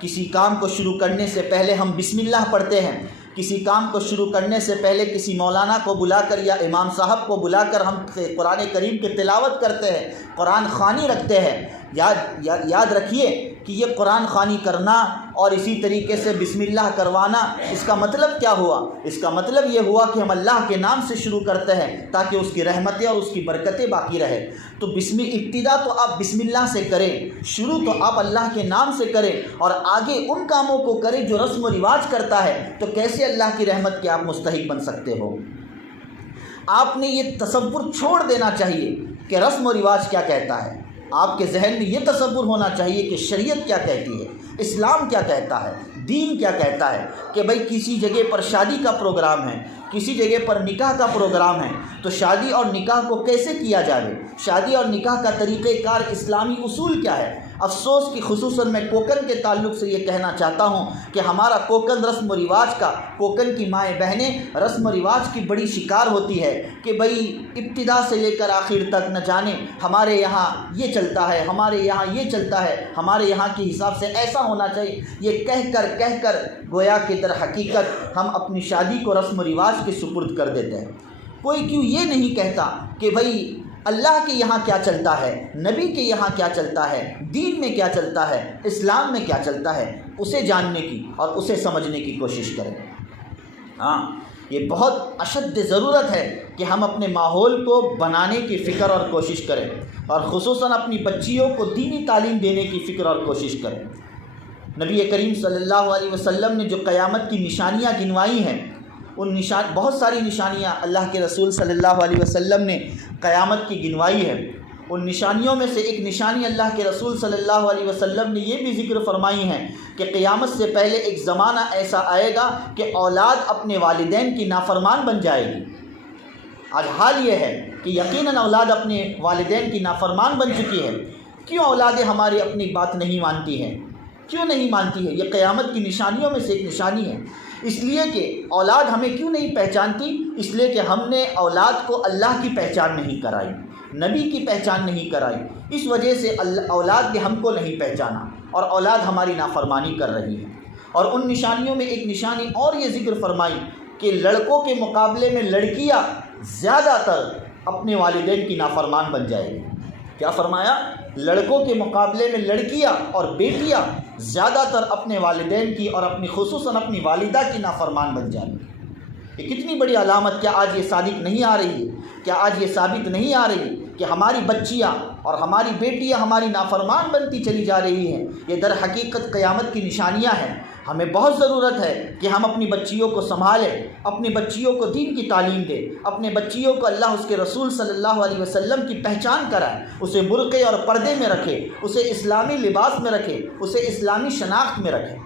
کسی کام کو شروع کرنے سے پہلے ہم بسم اللہ پڑھتے ہیں، کسی کام کو شروع کرنے سے پہلے کسی مولانا کو بلا کر یا امام صاحب کو بلا کر ہم قرآن کریم کی تلاوت کرتے ہیں، قرآن خوانی رکھتے ہیں۔ یاد رکھیے کہ یہ قرآن خوانی کرنا اور اسی طریقے سے بسم اللہ کروانا، اس کا مطلب کیا ہوا؟ اس کا مطلب یہ ہوا کہ ہم اللہ کے نام سے شروع کرتے ہیں تاکہ اس کی رحمتیں اور اس کی برکتیں باقی رہے۔ تو ابتدا تو آپ بسم اللہ سے کریں، شروع تو آپ اللہ کے نام سے کریں، اور آگے ان کاموں کو کریں جو رسم و رواج کرتا ہے، تو کیسے اللہ کی رحمت کے آپ مستحق بن سکتے ہو؟ آپ نے یہ تصور چھوڑ دینا چاہیے کہ رسم و رواج کیا کہتا ہے۔ آپ کے ذہن میں یہ تصور ہونا چاہیے کہ شریعت کیا کہتی ہے، اسلام کیا کہتا ہے، دین کیا کہتا ہے، کہ بھئی کسی جگہ پر شادی کا پروگرام ہے، کسی جگہ پر نکاح کا پروگرام ہے تو شادی اور نکاح کو کیسے کیا جائے، شادی اور نکاح کا طریقہ کار، اسلامی اصول کیا ہے۔ افسوس کہ خصوصاً میں کوکن کے تعلق سے یہ کہنا چاہتا ہوں کہ ہمارا کوکن رسم و رواج کا، کوکن کی مائیں بہنیں رسم و رواج کی بڑی شکار ہوتی ہے کہ بھئی ابتدا سے لے کر آخر تک نہ جانے ہمارے یہاں یہ چلتا ہے، ہمارے یہاں یہ چلتا ہے، ہمارے یہاں کے حساب سے ایسا ہونا چاہیے، یہ کہہ کر گویا کہ در حقیقت ہم اپنی شادی کو رسم و رواج کے سپرد کر دیتے ہیں۔ کوئی کیوں یہ نہیں کہتا کہ بھئی اللہ کے یہاں کیا چلتا ہے، نبی کے یہاں کیا چلتا ہے، دین میں کیا چلتا ہے، اسلام میں کیا چلتا ہے، اسے جاننے کی اور اسے سمجھنے کی کوشش کریں۔ ہاں، یہ بہت اشد ضرورت ہے کہ ہم اپنے ماحول کو بنانے کی فکر اور کوشش کریں، اور خصوصاً اپنی بچیوں کو دینی تعلیم دینے کی فکر اور کوشش کریں۔ نبی کریم صلی اللہ علیہ وسلم نے جو قیامت کی نشانیاں گنوائی ہیں، ان بہت ساری نشانیاں اللہ کے رسول صلی اللہ علیہ وسلم نے قیامت کی گنوائی ہے۔ ان نشانیوں میں سے ایک نشانی اللہ کے رسول صلی اللہ علیہ وسلم نے یہ بھی ذکر فرمائی ہے کہ قیامت سے پہلے ایک زمانہ ایسا آئے گا کہ اولاد اپنے والدین کی نافرمان بن جائے گی۔ آج حال یہ ہے کہ یقیناً اولاد اپنے والدین کی نافرمان بن چکی ہے۔ کیوں اولادیں ہماری اپنی بات نہیں مانتی ہیں؟ کیوں نہیں مانتی ہے؟ یہ قیامت کی نشانیوں میں سے ایک نشانی ہے۔ اس لیے کہ اولاد ہمیں کیوں نہیں پہچانتی؟ اس لیے کہ ہم نے اولاد کو اللہ کی پہچان نہیں کرائی، نبی کی پہچان نہیں کرائی۔ اس وجہ سے اولاد نے ہم کو نہیں پہچانا اور اولاد ہماری نافرمانی کر رہی ہے۔ اور ان نشانیوں میں ایک نشانی اور یہ ذکر فرمائی کہ لڑکوں کے مقابلے میں لڑکیاں زیادہ تر اپنے والدین کی نافرمان بن جائے گی۔ کیا فرمایا؟ لڑکوں کے مقابلے میں لڑکیاں اور بیٹیاں زیادہ تر اپنے والدین کی اور اپنی خصوصاً اپنی والدہ کی نافرمان بن جائیں گی۔ یہ کتنی بڑی علامت، کیا آج یہ صادق نہیں آ رہی ہے؟ کیا آج یہ ثابت نہیں آ رہی کہ ہماری بچیاں اور ہماری بیٹیاں ہماری نافرمان بنتی چلی جا رہی ہیں؟ یہ در حقیقت قیامت کی نشانیاں ہیں۔ ہمیں بہت ضرورت ہے کہ ہم اپنی بچیوں کو سنبھالیں، اپنی بچیوں کو دین کی تعلیم دیں، اپنے بچیوں کو اللہ اس کے رسول صلی اللہ علیہ وسلم کی پہچان کرائیں، اسے برقعے اور پردے میں رکھے، اسے اسلامی لباس میں رکھے، اسے اسلامی شناخت میں رکھے۔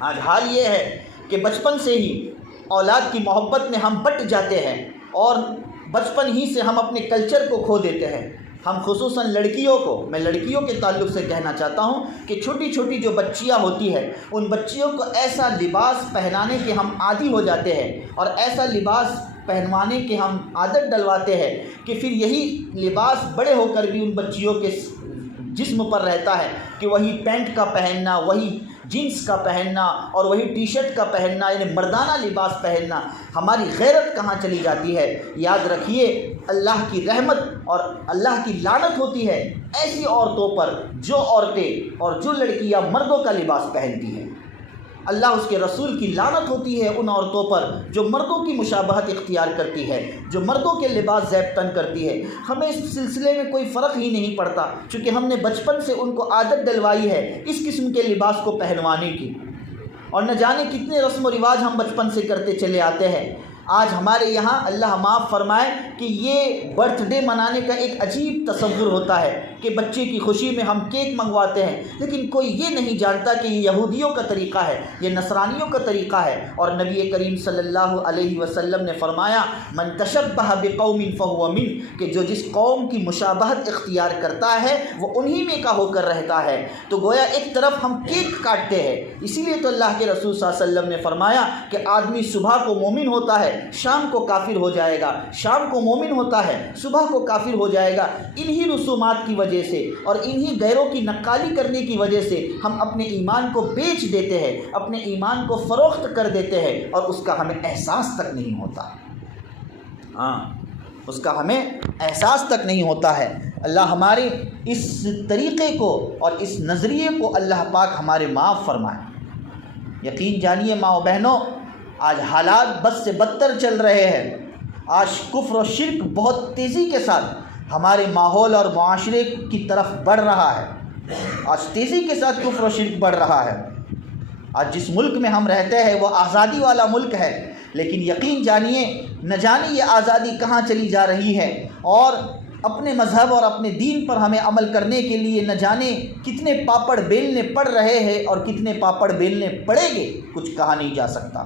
آج حال یہ ہے کہ بچپن سے ہی اولاد کی محبت میں ہم بٹ جاتے ہیں اور بچپن ہی سے ہم اپنے کلچر کو کھو دیتے ہیں۔ ہم خصوصاً لڑکیوں کو، میں لڑکیوں کے تعلق سے کہنا چاہتا ہوں کہ چھوٹی چھوٹی جو بچیاں ہوتی ہیں ان بچیوں کو ایسا لباس پہنانے کے ہم عادی ہو جاتے ہیں اور ایسا لباس پہنوانے کے ہم عادت ڈلواتے ہیں کہ پھر یہی لباس بڑے ہو کر بھی ان بچیوں کے جسم پر رہتا ہے کہ وہی پینٹ کا پہننا، وہی جینس کا پہننا اور وہی ٹی شرٹ کا پہننا، یعنی مردانہ لباس پہننا۔ ہماری غیرت کہاں چلی جاتی ہے؟ یاد رکھیے، اللہ کی رحمت اور اللہ کی لعنت ہوتی ہے ایسی عورتوں پر جو عورتیں اور جو لڑکیاں مردوں کا لباس پہنتی ہیں۔ اللہ اس کے رسول کی لعنت ہوتی ہے ان عورتوں پر جو مردوں کی مشابہت اختیار کرتی ہے، جو مردوں کے لباس زیب تن کرتی ہے۔ ہمیں اس سلسلے میں کوئی فرق ہی نہیں پڑتا، چونکہ ہم نے بچپن سے ان کو عادت ڈلوائی ہے اس قسم کے لباس کو پہنوانے کی، اور نہ جانے کتنے رسم و رواج ہم بچپن سے کرتے چلے آتے ہیں۔ آج ہمارے یہاں اللہ معاف فرمائے کہ یہ برتھ ڈے منانے کا ایک عجیب تصور ہوتا ہے کہ بچے کی خوشی میں ہم کیک منگواتے ہیں، لیکن کوئی یہ نہیں جانتا کہ یہ یہودیوں کا طریقہ ہے، یہ نصرانیوں کا طریقہ ہے۔ اور نبی کریم صلی اللہ علیہ وسلم نے فرمایا، من تشبہ بقوم فہو من، کہ جو جس قوم کی مشابہت اختیار کرتا ہے وہ انہی میں کا ہو کر رہتا ہے۔ تو گویا ایک طرف ہم کیک کاٹتے ہیں، اسی لیے تو اللہ کے رسول صلی اللہ علیہ وسلم نے فرمایا کہ آدمی صبح کو مومن ہوتا ہے، شام کو کافر ہو جائے گا، شام کو مومن ہوتا ہے، صبح کو کافر ہو جائے گا۔ انہی رسومات کی وجہ سے اور انہی غیروں کی نقالی کرنے کی وجہ سے ہم اپنے ایمان کو بیچ دیتے ہیں، اپنے ایمان کو فروخت کر دیتے ہیں اور اس کا ہمیں احساس تک نہیں ہوتا۔ ہاں، اس کا ہمیں احساس تک نہیں ہوتا ہے۔ اللہ ہمارے اس طریقے کو اور اس نظریے کو اللہ پاک ہمارے معاف فرمائے۔ یقین جانیے ماں و بہنوں، آج حالات بد سے بدتر چل رہے ہیں۔ آج کفر و شرک بہت تیزی کے ساتھ ہمارے ماحول اور معاشرے کی طرف بڑھ رہا ہے۔ آج تیزی کے ساتھ کفر و شرک بڑھ رہا ہے۔ آج جس ملک میں ہم رہتے ہیں وہ آزادی والا ملک ہے، لیکن یقین جانیے نہ جانے یہ آزادی کہاں چلی جا رہی ہے، اور اپنے مذہب اور اپنے دین پر ہمیں عمل کرنے کے لیے نہ جانے کتنے پاپڑ بیلنے پڑ رہے ہیں اور کتنے پاپڑ بیلنے پڑیں گے، کچھ کہا نہیں جا سکتا۔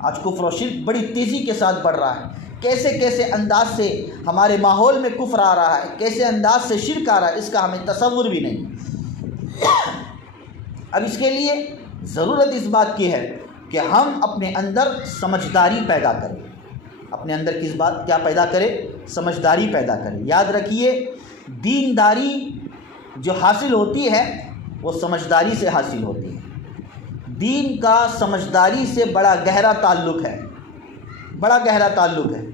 آج کفر و شرک بڑی تیزی کے ساتھ بڑھ رہا ہے، کیسے کیسے انداز سے ہمارے ماحول میں کفر آ رہا ہے، کیسے انداز سے شرک آ رہا ہے، اس کا ہمیں تصور بھی نہیں۔ اب اس کے لیے ضرورت اس بات کی ہے کہ ہم اپنے اندر سمجھداری پیدا کریں۔ اپنے اندر کس بات کیا پیدا کرے؟ سمجھداری پیدا کریں۔ یاد رکھیے، دینداری جو حاصل ہوتی ہے وہ سمجھداری سے حاصل ہوتی ہے۔ دین کا سمجھداری سے بڑا گہرا تعلق ہے، بڑا گہرا تعلق ہے۔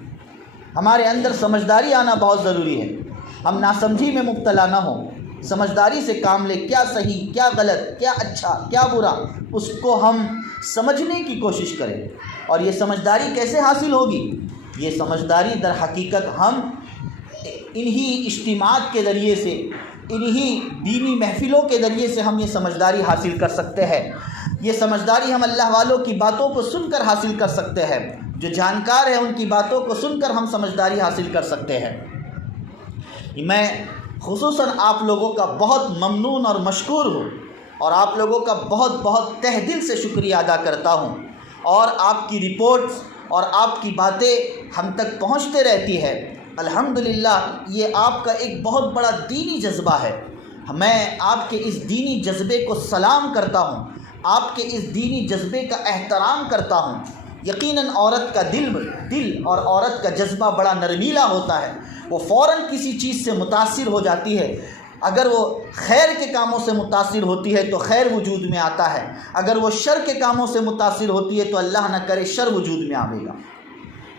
ہمارے اندر سمجھداری آنا بہت ضروری ہے، ہم ناسمجھی میں مبتلا نہ ہوں، سمجھداری سے کام لیں، کیا صحیح، کیا غلط، کیا اچھا، کیا برا، اس کو ہم سمجھنے کی کوشش کریں۔ اور یہ سمجھداری کیسے حاصل ہوگی؟ یہ سمجھداری در حقیقت ہم انہی اجتماعات کے ذریعے سے، انہی دینی محفلوں کے ذریعے سے ہم یہ سمجھداری حاصل کر سکتے ہیں۔ یہ سمجھداری ہم اللہ والوں کی باتوں کو سن کر حاصل کر سکتے ہیں، جو جانکار ہیں ان کی باتوں کو سن کر ہم سمجھداری حاصل کر سکتے ہیں۔ میں خصوصاً آپ لوگوں کا بہت ممنون اور مشکور ہوں، اور آپ لوگوں کا بہت بہت تہ دل سے شکریہ ادا کرتا ہوں، اور آپ کی رپورٹس اور آپ کی باتیں ہم تک پہنچتے رہتی ہے۔ الحمدللہ یہ آپ کا ایک بہت بڑا دینی جذبہ ہے۔ میں آپ کے اس دینی جذبے کو سلام کرتا ہوں، آپ کے اس دینی جذبے کا احترام کرتا ہوں۔ یقیناً عورت کا دل اور عورت کا جذبہ بڑا نرمیلا ہوتا ہے، وہ فوراً کسی چیز سے متاثر ہو جاتی ہے۔ اگر وہ خیر کے کاموں سے متاثر ہوتی ہے تو خیر وجود میں آتا ہے، اگر وہ شر کے کاموں سے متاثر ہوتی ہے تو اللہ نہ کرے شر وجود میں آئے گا۔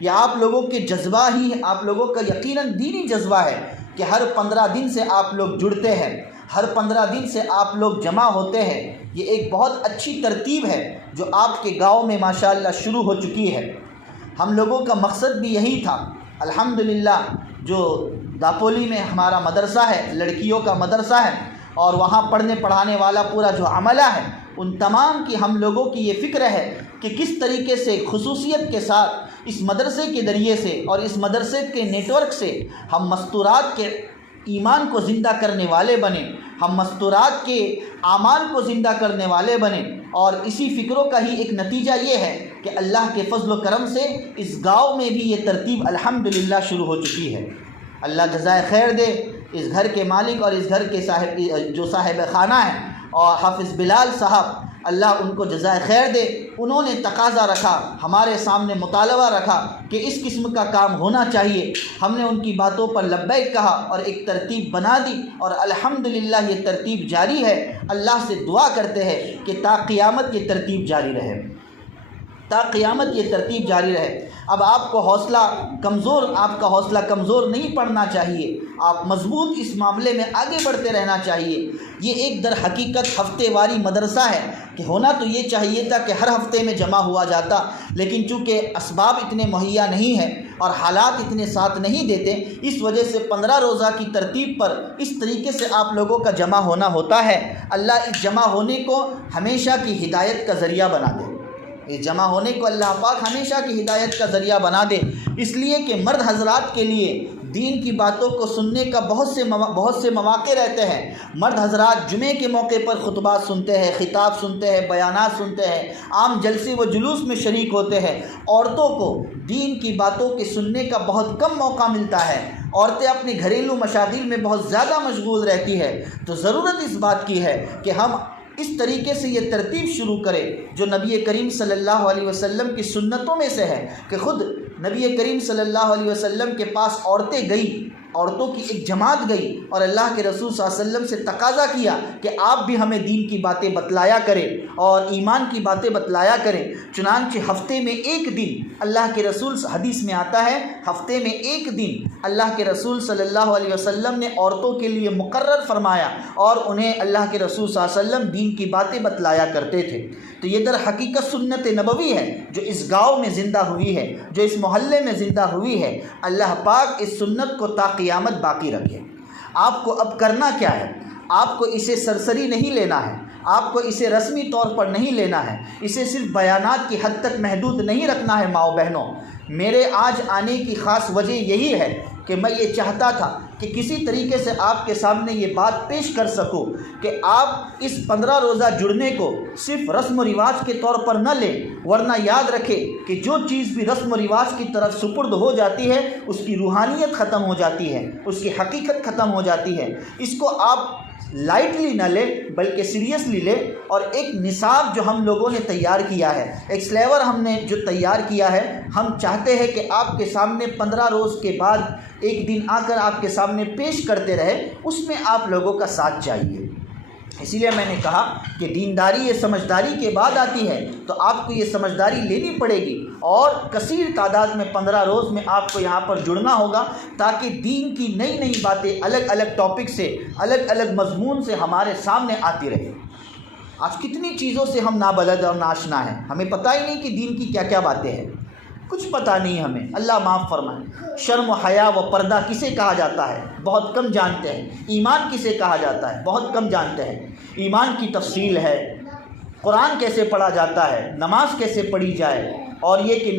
یہ آپ لوگوں کے جذبہ ہی، آپ لوگوں کا یقیناً دینی جذبہ ہے کہ ہر 15 دن سے آپ لوگ جڑتے ہیں، ہر 15 دن سے آپ لوگ جمع ہوتے ہیں۔ یہ ایک بہت اچھی ترتیب ہے جو آپ کے گاؤں میں ماشاءاللہ شروع ہو چکی ہے۔ ہم لوگوں کا مقصد بھی یہی تھا۔ الحمدللہ جو داپولی میں ہمارا مدرسہ ہے، لڑکیوں کا مدرسہ ہے، اور وہاں پڑھنے پڑھانے والا پورا جو عملہ ہے، ان تمام کی ہم لوگوں کی یہ فکر ہے کہ کس طریقے سے خصوصیت کے ساتھ اس مدرسے کے ذریعے سے اور اس مدرسے کے نیٹ ورک سے ہم مستورات کے ایمان کو زندہ کرنے والے بنیں، ہم مستورات کے اعمال کو زندہ کرنے والے بنیں۔ اور اسی فکروں کا ہی ایک نتیجہ یہ ہے کہ اللہ کے فضل و کرم سے اس گاؤں میں بھی یہ ترتیب الحمدللہ شروع ہو چکی ہے۔ اللہ جزائے خیر دے اس گھر کے مالک اور اس گھر کے صاحب خانہ ہیں، اور حافظ بلال صاحب، اللہ ان کو جزائے خیر دے۔ انہوں نے تقاضا رکھا، ہمارے سامنے مطالبہ رکھا کہ اس قسم کا کام ہونا چاہیے۔ ہم نے ان کی باتوں پر لبیک کہا اور ایک ترتیب بنا دی، اور الحمدللہ یہ ترتیب جاری ہے۔ اللہ سے دعا کرتے ہیں کہ تا قیامت یہ ترتیب جاری رہے، تا قیامت یہ ترتیب جاری رہے۔ اب آپ کا حوصلہ کمزور نہیں پڑنا چاہیے، آپ مضبوط اس معاملے میں آگے بڑھتے رہنا چاہیے۔ یہ ایک در حقیقت ہفتے واری مدرسہ ہے، کہ ہونا تو یہ چاہیے تھا کہ ہر ہفتے میں جمع ہوا جاتا، لیکن چونکہ اسباب اتنے مہیا نہیں ہیں اور حالات اتنے ساتھ نہیں دیتے، اس وجہ سے 15 روزہ کی ترتیب پر اس طریقے سے آپ لوگوں کا جمع ہونا ہوتا ہے۔ اللہ اس جمع ہونے کو ہمیشہ کی ہدایت کا ذریعہ بنا دے، اس جمع ہونے کو اللہ پاک ہمیشہ کی ہدایت کا ذریعہ بنا دے۔ اس لیے کہ مرد حضرات کے لیے دین کی باتوں کو سننے کا بہت سے مواقع رہتے ہیں۔ مرد حضرات جمعے کے موقع پر خطبات سنتے ہیں، خطاب سنتے ہیں، بیانات سنتے ہیں، عام جلسے و جلوس میں شریک ہوتے ہیں۔ عورتوں کو دین کی باتوں کے سننے کا بہت کم موقع ملتا ہے، عورتیں اپنے گھریلو مشاغل میں بہت زیادہ مشغول رہتی ہے۔ تو ضرورت اس بات کی ہے کہ ہم اس طریقے سے یہ ترتیب شروع کرے جو نبی کریم صلی اللہ علیہ وسلم کی سنتوں میں سے ہے، کہ خود نبی کریم صلی اللہ علیہ وسلم کے پاس عورتیں گئی، عورتوں کی ایک جماعت گئی اور اللہ کے رسول صلی اللہ علیہ وسلم سے تقاضا کیا کہ آپ بھی ہمیں دین کی باتیں بتلایا کریں اور ایمان کی باتیں بتلایا کریں۔ چنانچہ ہفتے میں ایک دن اللہ کے رسول، حدیث میں آتا ہے ہفتے میں ایک دن اللہ کے رسول صلی اللہ علیہ وسلم نے عورتوں کے لیے مقرر فرمایا، اور انہیں اللہ کے رسول صلی اللہ علیہ وسلم دین کی باتیں بتلایا کرتے تھے۔ تو یہ در حقیقت سنت نبوی ہے جو اس گاؤں میں زندہ ہوئی ہے، جو اس محلے میں زندہ ہوئی ہے۔ اللہ پاک اس سنت کو تا قیامت باقی رکھے۔ آپ کو اب کرنا کیا ہے؟ آپ کو اسے سرسری نہیں لینا ہے، آپ کو اسے رسمی طور پر نہیں لینا ہے، اسے صرف بیانات کی حد تک محدود نہیں رکھنا ہے۔ ماؤ بہنوں، میرے آج آنے کی خاص وجہ یہی ہے کہ میں یہ چاہتا تھا کہ کسی طریقے سے آپ کے سامنے یہ بات پیش کر سکوں کہ آپ اس 15 روزہ جڑنے کو صرف رسم و رواج کے طور پر نہ لیں، ورنہ یاد رکھیں کہ جو چیز بھی رسم و رواج کی طرف سپرد ہو جاتی ہے اس کی روحانیت ختم ہو جاتی ہے، اس کی حقیقت ختم ہو جاتی ہے۔ اس کو آپ لائٹلی نہ لے بلکہ سیریسلی لے، اور ایک نصاب جو ہم لوگوں نے تیار کیا ہے، ایک سلیور ہم نے جو تیار کیا ہے، ہم چاہتے ہیں کہ آپ کے سامنے 15 روز کے بعد ایک دن آ کر آپ کے سامنے پیش کرتے رہے، اس میں آپ لوگوں کا ساتھ چاہیے۔ اسی لیے میں نے کہا کہ دینداری یہ سمجھداری کے بعد آتی ہے، تو آپ کو یہ سمجھداری لینی پڑے گی، اور کثیر تعداد میں 15 روز میں آپ کو یہاں پر جڑنا ہوگا، تاکہ دین کی نئی نئی باتیں الگ الگ ٹاپک سے، الگ الگ مضمون سے ہمارے سامنے آتی رہے۔ آج کتنی چیزوں سے ہم نابلد اور ناشنا ہیں، ہمیں پتہ ہی نہیں کہ دین کی کیا کیا باتیں ہیں، کچھ پتہ نہیں ہمیں، اللہ معاف فرمائے۔ شرم و حیا و پردہ کسے کہا جاتا ہے بہت کم جانتے ہیں، ایمان کسے کہا جاتا ہے بہت کم جانتے ہیں۔ ایمان کی تفصیل ہے، قرآن کیسے پڑھا جاتا ہے، نماز کیسے پڑھی جائے، اور یہ کہ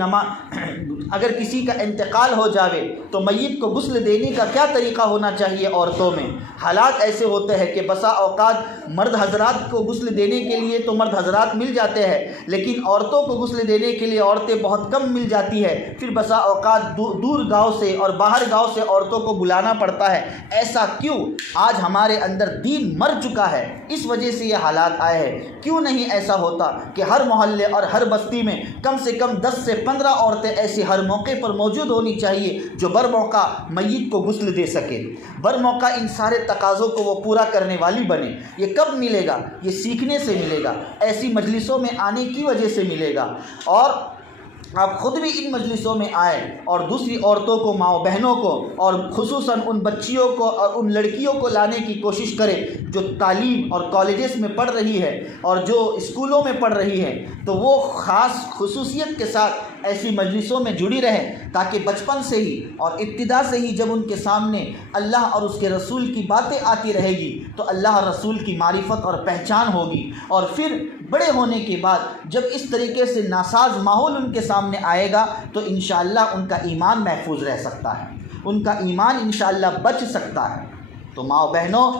اگر کسی کا انتقال ہو جاوے تو میت کو غسل دینے کا کیا طریقہ ہونا چاہیے عورتوں میں۔ حالات ایسے ہوتے ہیں کہ بسا اوقات مرد حضرات کو غسل دینے کے لیے تو مرد حضرات مل جاتے ہیں، لیکن عورتوں کو غسل دینے کے لیے عورتیں بہت کم مل جاتی ہے، پھر بسا اوقات دور گاؤں سے اور باہر گاؤں سے عورتوں کو بلانا پڑتا ہے۔ ایسا کیوں؟ آج ہمارے اندر دین مر چکا ہے، اس وجہ سے یہ حالات آئے ہیں۔ کیوں نہیں ایسا ہوتا کہ ہر محلے اور ہر بستی میں کم سے کم 10 سے 15 عورتیں ایسی ہر موقع پر موجود ہونی چاہیے جو بر موقع میت کو غسل دے سکے، بر موقع ان سارے تقاضوں کو وہ پورا کرنے والی بنے۔ یہ کب ملے گا؟ یہ سیکھنے سے ملے گا، ایسی مجلسوں میں آنے کی وجہ سے ملے گا، اور آپ خود بھی ان مجلسوں میں آئیں اور دوسری عورتوں کو، ماؤں بہنوں کو، اور خصوصاً ان بچیوں کو اور ان لڑکیوں کو لانے کی کوشش کریں جو تعلیم اور کالجز میں پڑھ رہی ہے اور جو اسکولوں میں پڑھ رہی ہے، تو وہ خاص خصوصیت کے ساتھ ایسی مجلسوں میں جڑی رہیں، تاکہ بچپن سے ہی اور ابتدا سے ہی جب ان کے سامنے اللہ اور اس کے رسول کی باتیں آتی رہے گی تو اللہ اور رسول کی معرفت اور پہچان ہوگی، اور پھر بڑے ہونے کے بعد جب اس طریقے سے ناساز ماحول ان کے سامنے آئے گا تو انشاءاللہ ان کا ایمان محفوظ رہ سکتا ہے، ان کا ایمان انشاءاللہ بچ سکتا ہے۔ تو ماؤں بہنوں،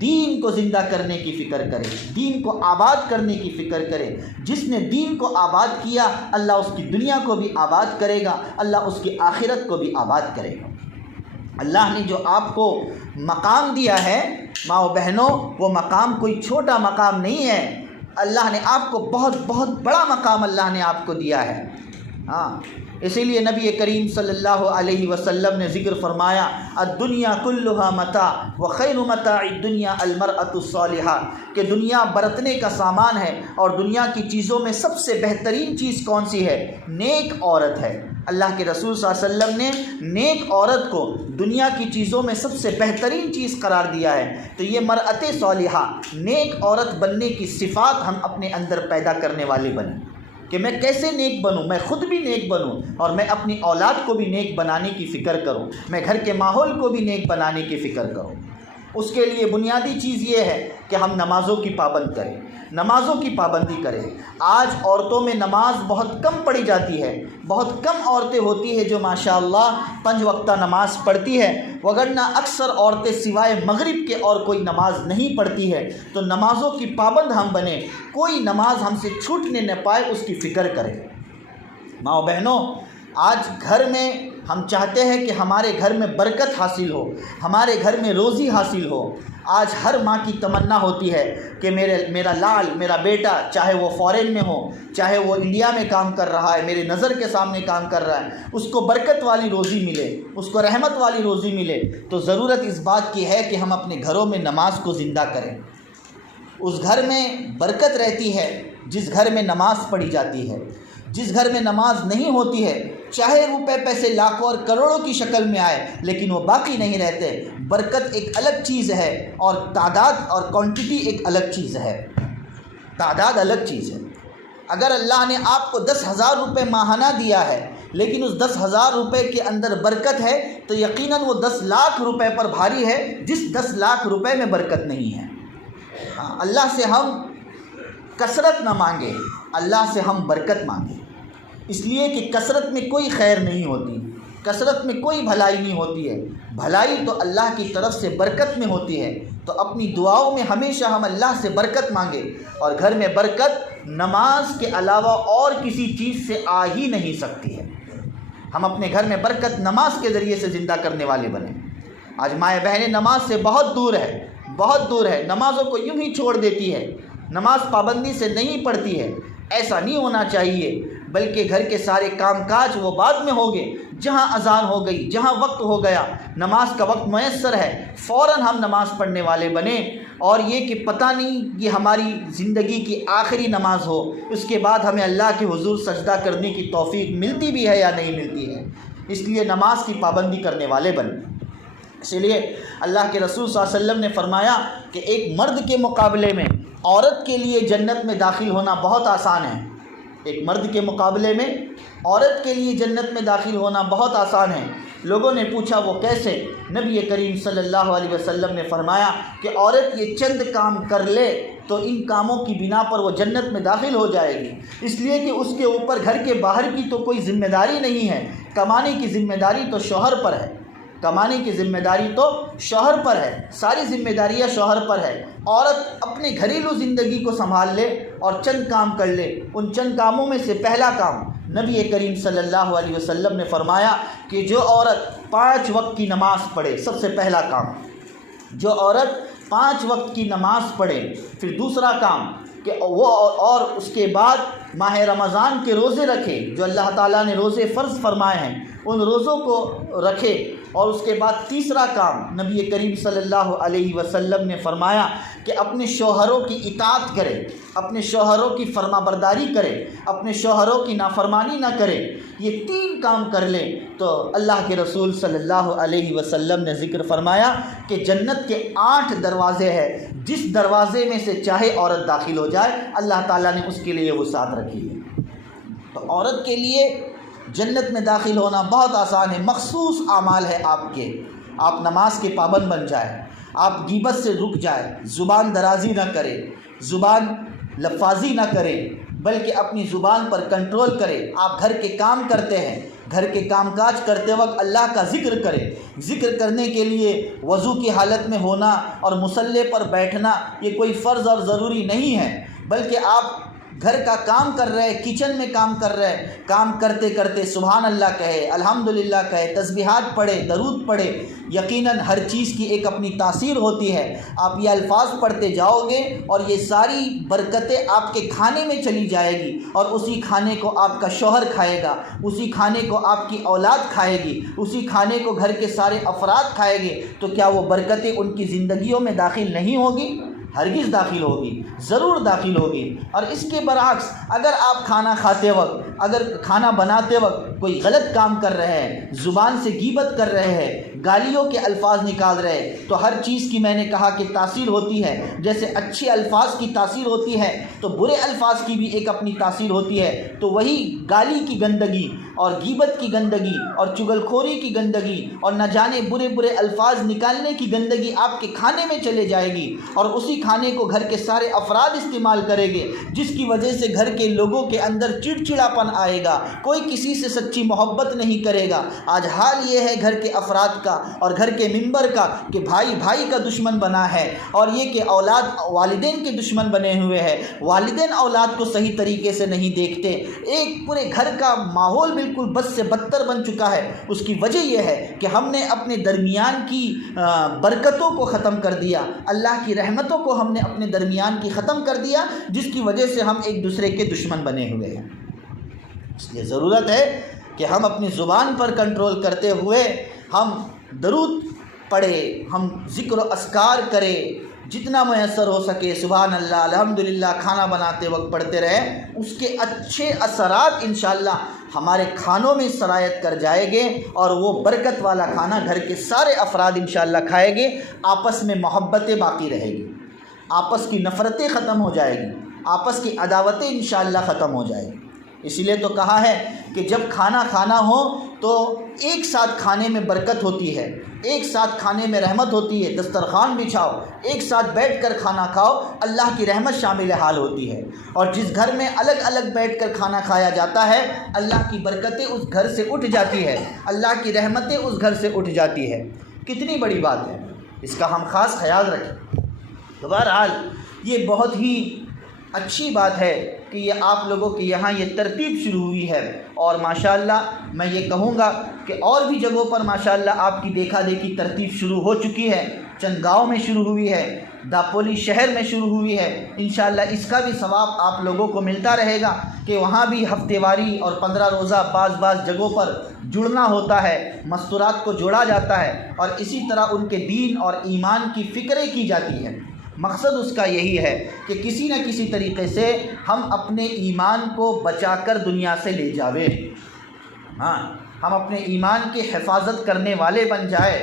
دین کو زندہ کرنے کی فکر کریں، دین کو آباد کرنے کی فکر کریں۔ جس نے دین کو آباد کیا اللہ اس کی دنیا کو بھی آباد کرے گا، اللہ اس کی آخرت کو بھی آباد کرے گا۔ اللہ نے جو آپ کو مقام دیا ہے ماؤں بہنوں، وہ مقام کوئی چھوٹا مقام نہیں ہے، اللہ نے آپ کو بہت بہت بڑا مقام اللہ نے آپ کو دیا ہے۔ اسی لیے نبی کریم صلی اللہ علیہ وسلم نے ذکر فرمایا، الدنیا کلھا متاع وخیر متاع الدنیا المرأۃ الصالحہ، کہ دنیا برتنے کا سامان ہے اور دنیا کی چیزوں میں سب سے بہترین چیز کون سی ہے؟ نیک عورت ہے۔ اللہ کے رسول صلی اللہ علیہ وسلم نے نیک عورت کو دنیا کی چیزوں میں سب سے بہترین چیز قرار دیا ہے۔ تو یہ مرأۃ صالحہ، نیک عورت بننے کی صفات ہم اپنے اندر پیدا کرنے والے بنیں، کہ میں کیسے نیک بنوں، میں خود بھی نیک بنوں اور میں اپنی اولاد کو بھی نیک بنانے کی فکر کروں، میں گھر کے ماحول کو بھی نیک بنانے کی فکر کروں۔ اس کے لیے بنیادی چیز یہ ہے کہ ہم نمازوں کی پابند کریں، نمازوں کی پابندی کریں۔ آج عورتوں میں نماز بہت کم پڑھی جاتی ہے، بہت کم عورتیں ہوتی ہیں جو ماشاءاللہ 5 وقتہ نماز پڑھتی ہے، وگرنہ اکثر عورتیں سوائے مغرب کے اور کوئی نماز نہیں پڑھتی ہے۔ تو نمازوں کی پابند ہم بنیں، کوئی نماز ہم سے چھوٹنے نہ پائے، اس کی فکر کریں۔ ماؤں بہنوں، آج گھر میں ہم چاہتے ہیں کہ ہمارے گھر میں برکت حاصل ہو، ہمارے گھر میں روزی حاصل ہو۔ آج ہر ماں کی تمنا ہوتی ہے کہ میرا لال، میرا بیٹا، چاہے وہ فارن میں ہو، چاہے وہ انڈیا میں کام کر رہا ہے، میرے نظر کے سامنے کام کر رہا ہے، اس کو برکت والی روزی ملے، اس کو رحمت والی روزی ملے۔ تو ضرورت اس بات کی ہے کہ ہم اپنے گھروں میں نماز کو زندہ کریں۔ اس گھر میں برکت رہتی ہے جس گھر میں نماز پڑھی جاتی ہے۔ جس گھر میں نماز نہیں ہوتی ہے، چاہے روپے پیسے لاکھوں اور کروڑوں کی شکل میں آئے لیکن وہ باقی نہیں رہتے۔ برکت ایک الگ چیز ہے اور تعداد اور کوانٹٹی ایک الگ چیز ہے، تعداد الگ چیز ہے۔ اگر اللہ نے آپ کو 10,000 روپے ماہانہ دیا ہے لیکن اس 10,000 روپے کے اندر برکت ہے تو یقیناً وہ 10 لاکھ روپے پر بھاری ہے جس 10 لاکھ روپے میں برکت نہیں ہے۔ اللہ سے ہم کثرت نہ مانگے، اللہ سے ہم برکت مانگیں، اس لیے کہ کثرت میں کوئی خیر نہیں ہوتی۔ کثرت میں کوئی بھلائی نہیں ہوتی ہے، بھلائی تو اللہ کی طرف سے برکت میں ہوتی ہے۔ تو اپنی دعاؤں میں ہمیشہ ہم اللہ سے برکت مانگے، اور گھر میں برکت نماز کے علاوہ اور کسی چیز سے آ ہی نہیں سکتی ہے۔ ہم اپنے گھر میں برکت نماز کے ذریعے سے زندہ کرنے والے بنیں۔ آج مائیں بہنیں نماز سے بہت دور ہے، بہت دور ہے، نمازوں کو یوں ہی چھوڑ دیتی ہے، نماز پابندی سے نہیں پڑھتی ہے۔ ایسا نہیں ہونا چاہیے، بلکہ گھر کے سارے کام کاج وہ بعد میں ہوگے، جہاں اذان ہو گئی، جہاں وقت ہو گیا، نماز کا وقت میسر ہے، فوراً ہم نماز پڑھنے والے بنیں۔ اور یہ کہ پتہ نہیں یہ ہماری زندگی کی آخری نماز ہو، اس کے بعد ہمیں اللہ کے حضور سجدہ کرنے کی توفیق ملتی بھی ہے یا نہیں ملتی ہے، اس لیے نماز کی پابندی کرنے والے بنیں۔ اسی لیے اللہ کے رسول صلی اللہ علیہ وسلم نے فرمایا کہ ایک مرد کے مقابلے میں عورت کے لیے جنت میں داخل ہونا بہت آسان ہے۔ ایک مرد کے مقابلے میں عورت کے لیے جنت میں داخل ہونا بہت آسان ہے۔ لوگوں نے پوچھا وہ کیسے؟ نبی کریم صلی اللہ علیہ وسلم نے فرمایا کہ عورت یہ چند کام کر لے تو ان کاموں کی بنا پر وہ جنت میں داخل ہو جائے گی، اس لیے کہ اس کے اوپر گھر کے باہر کی تو کوئی ذمہ داری نہیں ہے، کمانے کی ذمہ داری تو شوہر پر ہے، کمانے کی ذمہ داری تو شوہر پر ہے، ساری ذمہ داریاں شوہر پر ہے۔ عورت اپنے گھریلو زندگی کو سنبھال لے اور چند کام کر لے۔ ان چند کاموں میں سے پہلا کام نبی کریم صلی اللہ علیہ وسلم نے فرمایا کہ جو عورت 5 وقت کی نماز پڑھے، سب سے پہلا کام جو عورت 5 وقت کی نماز پڑھے، پھر دوسرا کام کہ وہ اور اس کے بعد ماہ رمضان کے روزے رکھے، جو اللہ تعالیٰ نے روزے فرض فرمائے ہیں ان روزوں کو رکھے، اور اس کے بعد تیسرا کام نبی کریم صلی اللہ علیہ وسلم نے فرمایا کہ اپنے شوہروں کی اطاعت کرے، اپنے شوہروں کی فرما برداری کرے، اپنے شوہروں کی نافرمانی نہ کرے۔ یہ 3 کام کر لے تو اللہ کے رسول صلی اللہ علیہ وسلم نے ذکر فرمایا کہ جنت کے 8 دروازے ہیں، جس دروازے میں سے چاہے عورت داخل ہو جائے اللہ تعالیٰ نے اس کے لیے وسعت رکھی ہے۔ تو عورت کے لیے جنت میں داخل ہونا بہت آسان ہے، مخصوص اعمال ہے آپ کے۔ آپ نماز کے پابند بن جائیں، آپ غیبت سے رک جائیں، زبان درازی نہ کریں، زبان لفاظی نہ کریں، بلکہ اپنی زبان پر کنٹرول کریں۔ آپ گھر کے کام کرتے ہیں، گھر کے کام کاج کرتے وقت اللہ کا ذکر کریں۔ ذکر کرنے کے لیے وضو کی حالت میں ہونا اور مصلی پر بیٹھنا یہ کوئی فرض اور ضروری نہیں ہے، بلکہ آپ گھر کا کام کر رہے، کچن میں کام کر رہے، کام کرتے کرتے سبحان اللہ کہے، الحمدللہ کہے، تسبیحات پڑھے، درود پڑھے۔ یقیناً ہر چیز کی ایک اپنی تاثیر ہوتی ہے۔ آپ یہ الفاظ پڑھتے جاؤ گے اور یہ ساری برکتیں آپ کے کھانے میں چلی جائے گی، اور اسی کھانے کو آپ کا شوہر کھائے گا، اسی کھانے کو آپ کی اولاد کھائے گی، اسی کھانے کو گھر کے سارے افراد کھائے گے، تو کیا وہ برکتیں ان کی زندگیوں میں داخل نہیں ہوگی؟ ہرگز داخل ہوگی، ضرور داخل ہوگی۔ اور اس کے برعکس اگر آپ کھانا کھاتے وقت، اگر کھانا بناتے وقت کوئی غلط کام کر رہے ہیں، زبان سے غیبت کر رہے ہیں، گالیوں کے الفاظ نکال رہے ہیں، تو ہر چیز کی میں نے کہا کہ تاثیر ہوتی ہے۔ جیسے اچھے الفاظ کی تاثیر ہوتی ہے تو برے الفاظ کی بھی ایک اپنی تاثیر ہوتی ہے۔ تو وہی گالی کی گندگی اور غیبت کی گندگی اور چغلخوری کی گندگی اور نہ جانے برے برے الفاظ نکالنے کی گندگی آپ کے کھانے میں چلے جائے گی، اور اسی کھانے کو گھر کے سارے افراد استعمال کریں گے، جس کی وجہ سے گھر کے لوگوں کے اندر چڑچڑاپن آئے گا، کوئی کسی سے سچی محبت نہیں کرے گا۔ آج حال یہ ہے گھر کے افراد کا اور گھر کے ممبر کا کہ بھائی بھائی کا دشمن بنا ہے، اور یہ کہ اولاد والدین کے دشمن بنے ہوئے ہیں، والدین اولاد کو صحیح طریقے سے نہیں دیکھتے، ایک پورے گھر کا ماحول بالکل بد سے بدتر بن چکا ہے۔ اس کی وجہ یہ ہے کہ ہم نے اپنے درمیان کی برکتوں کو ختم کر دیا، اللہ کی رحمتوں کو ہم نے اپنے درمیان کی ختم کر دیا، جس کی وجہ سے ہم ایک دوسرے کے دشمن بنے ہوئے ہیں۔ اس لیے ضرورت ہے کہ ہم اپنی زبان پر کنٹرول کرتے ہوئے ہم درود پڑھے، ہم ذکر و اذکار کرے، جتنا میسر ہو سکے سبحان اللہ الحمدللہ کھانا بناتے وقت پڑھتے رہیں۔ اس کے اچھے اثرات انشاءاللہ ہمارے کھانوں میں سرایت کر جائے گے، اور وہ برکت والا کھانا گھر کے سارے افراد انشاءاللہ کھائے گے۔ آپس میں محبتیں باقی رہے گی، آپس کی نفرتیں ختم ہو جائے گی، آپس کی عداوتیں انشاءاللہ ختم ہو جائے گی۔ اسی لیے تو کہا ہے کہ جب کھانا کھانا ہو تو ایک ساتھ کھانے میں برکت ہوتی ہے، ایک ساتھ کھانے میں رحمت ہوتی ہے، دسترخوان بچھاؤ، ایک ساتھ بیٹھ کر کھانا کھاؤ، اللہ کی رحمت شامل حال ہوتی ہے۔ اور جس گھر میں الگ الگ بیٹھ کر کھانا کھایا جاتا ہے، اللہ کی برکتیں اس گھر سے اٹھ جاتی ہے، اللہ کی رحمتیں اس گھر سے اٹھ جاتی ہے۔ کتنی بڑی بات ہے، اس کا ہم خاص خیال رکھیں۔ تو بہرحال یہ بہت ہی اچھی بات ہے کہ یہ آپ لوگوں کے یہاں یہ ترتیب شروع ہوئی ہے، اور ماشاءاللہ میں یہ کہوں گا کہ اور بھی جگہوں پر ماشاءاللہ آپ کی دیکھا دیکھی ترتیب شروع ہو چکی ہے۔ چند گاؤں میں شروع ہوئی ہے، داپولی شہر میں شروع ہوئی ہے۔ انشاءاللہ اس کا بھی ثواب آپ لوگوں کو ملتا رہے گا کہ وہاں بھی ہفتے واری اور 15 روزہ بعض جگہوں پر جڑنا ہوتا ہے، مستورات کو جوڑا جاتا ہے، اور اسی طرح ان کے دین اور ایمان کی فکریں کی جاتی ہے۔ مقصد اس کا یہی ہے کہ کسی نہ کسی طریقے سے ہم اپنے ایمان کو بچا کر دنیا سے لے جاویں، ہم اپنے ایمان کی حفاظت کرنے والے بن جائے،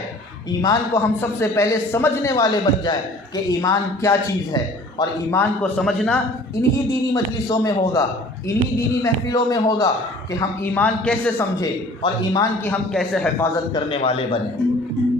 ایمان کو ہم سب سے پہلے سمجھنے والے بن جائے کہ ایمان کیا چیز ہے۔ اور ایمان کو سمجھنا انہی دینی مجلسوں میں ہوگا، انہی دینی محفلوں میں ہوگا کہ ہم ایمان کیسے سمجھیں اور ایمان کی ہم کیسے حفاظت کرنے والے بنیں۔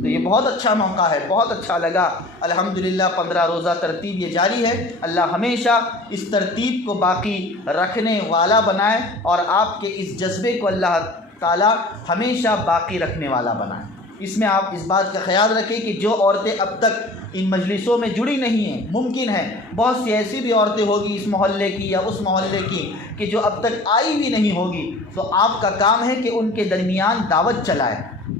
تو یہ بہت اچھا موقع ہے، بہت اچھا لگا۔ الحمدللہ 15 روزہ ترتیب یہ جاری ہے۔ اللہ ہمیشہ اس ترتیب کو باقی رکھنے والا بنائے، اور آپ کے اس جذبے کو اللہ تعالیٰ ہمیشہ باقی رکھنے والا بنائے۔ اس میں آپ اس بات کا خیال رکھیں کہ جو عورتیں اب تک ان مجلسوں میں جڑی نہیں ہیں، ممکن ہے بہت سی ایسی بھی عورتیں ہوگی اس محلے کی یا اس محلے کی کہ جو اب تک آئی بھی نہیں ہوگی، تو آپ کا کام ہے کہ ان کے درمیان دعوت چلائے۔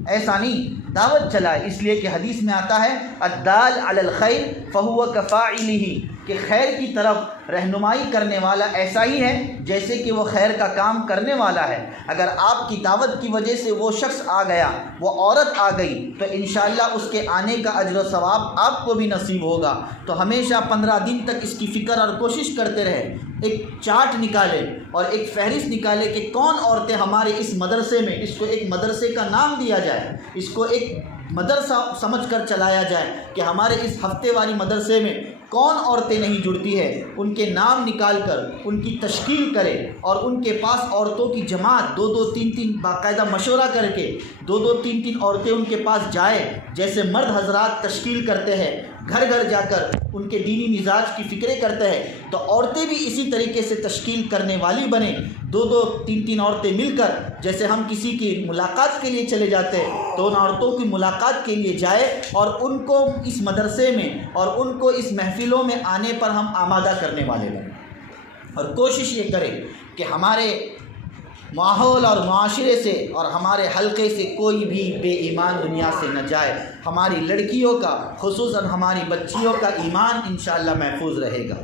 ایسا نہیں، دعوت چلائے، اس لیے کہ حدیث میں آتا ہے الدال علی الخیر فہو کفاعلہ، کہ خیر کی طرف رہنمائی کرنے والا ایسا ہی ہے جیسے کہ وہ خیر کا کام کرنے والا ہے۔ اگر آپ کی دعوت کی وجہ سے وہ شخص آ گیا، وہ عورت آ گئی، تو انشاءاللہ اس کے آنے کا اجر و ثواب آپ کو بھی نصیب ہوگا۔ تو ہمیشہ 15 دن تک اس کی فکر اور کوشش کرتے رہے، ایک چارٹ نکالے اور ایک فہرست نکالے کہ کون عورتیں ہمارے اس مدرسے میں، اس کو ایک مدرسے کا نام دیا جائے، اس کو ایک مدرسہ سمجھ کر چلایا جائے کہ ہمارے اس ہفتے والی مدرسے میں کون عورتیں نہیں جڑتی ہے، ان کے نام نکال کر ان کی تشکیل کرے، اور ان کے پاس عورتوں کی جماعت 2-2 3-3 باقاعدہ مشورہ کر کے 2-2 3-3 عورتیں ان کے پاس جائے، جیسے مرد حضرات تشکیل کرتے ہیں، گھر گھر جا کر ان کے دینی مزاج کی فکریں کرتے ہیں، تو عورتیں بھی اسی طریقے سے تشکیل کرنے والی بنیں۔ 2-2 3-3 عورتیں مل کر، جیسے ہم کسی کی ملاقات کے لیے چلے جاتے ہیں تو ان عورتوں کی ملاقات کے لیے جائے، اور ان کو اس مدرسے میں اور ان کو اس محفلوں میں آنے پر ہم آمادہ کرنے والے بنیں، اور کوشش یہ کریں کہ ہمارے ماحول اور معاشرے سے اور ہمارے حلقے سے کوئی بھی بے ایمان دنیا سے نہ جائے۔ ہماری لڑکیوں کا، خصوصاً ہماری بچیوں کا ایمان انشاءاللہ محفوظ رہے گا۔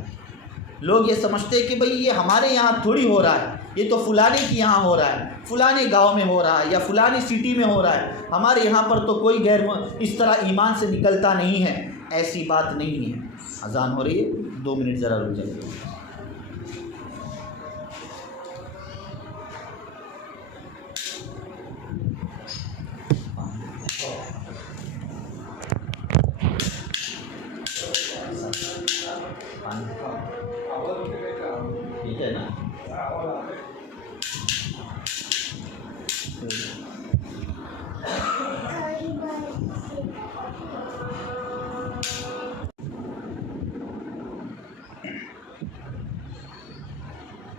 لوگ یہ سمجھتے کہ بھئی یہ ہمارے یہاں تھوڑی ہو رہا ہے، یہ تو فلانے کی یہاں ہو رہا ہے، فلانے گاؤں میں ہو رہا ہے یا فلانی سٹی میں ہو رہا ہے، ہمارے یہاں پر تو کوئی غیر اس طرح ایمان سے نکلتا نہیں ہے۔ ایسی بات نہیں ہے۔ اذان ہو رہی ہے، 2 منٹ ذرا رک جائیے۔ ٹھیک ہے نا؟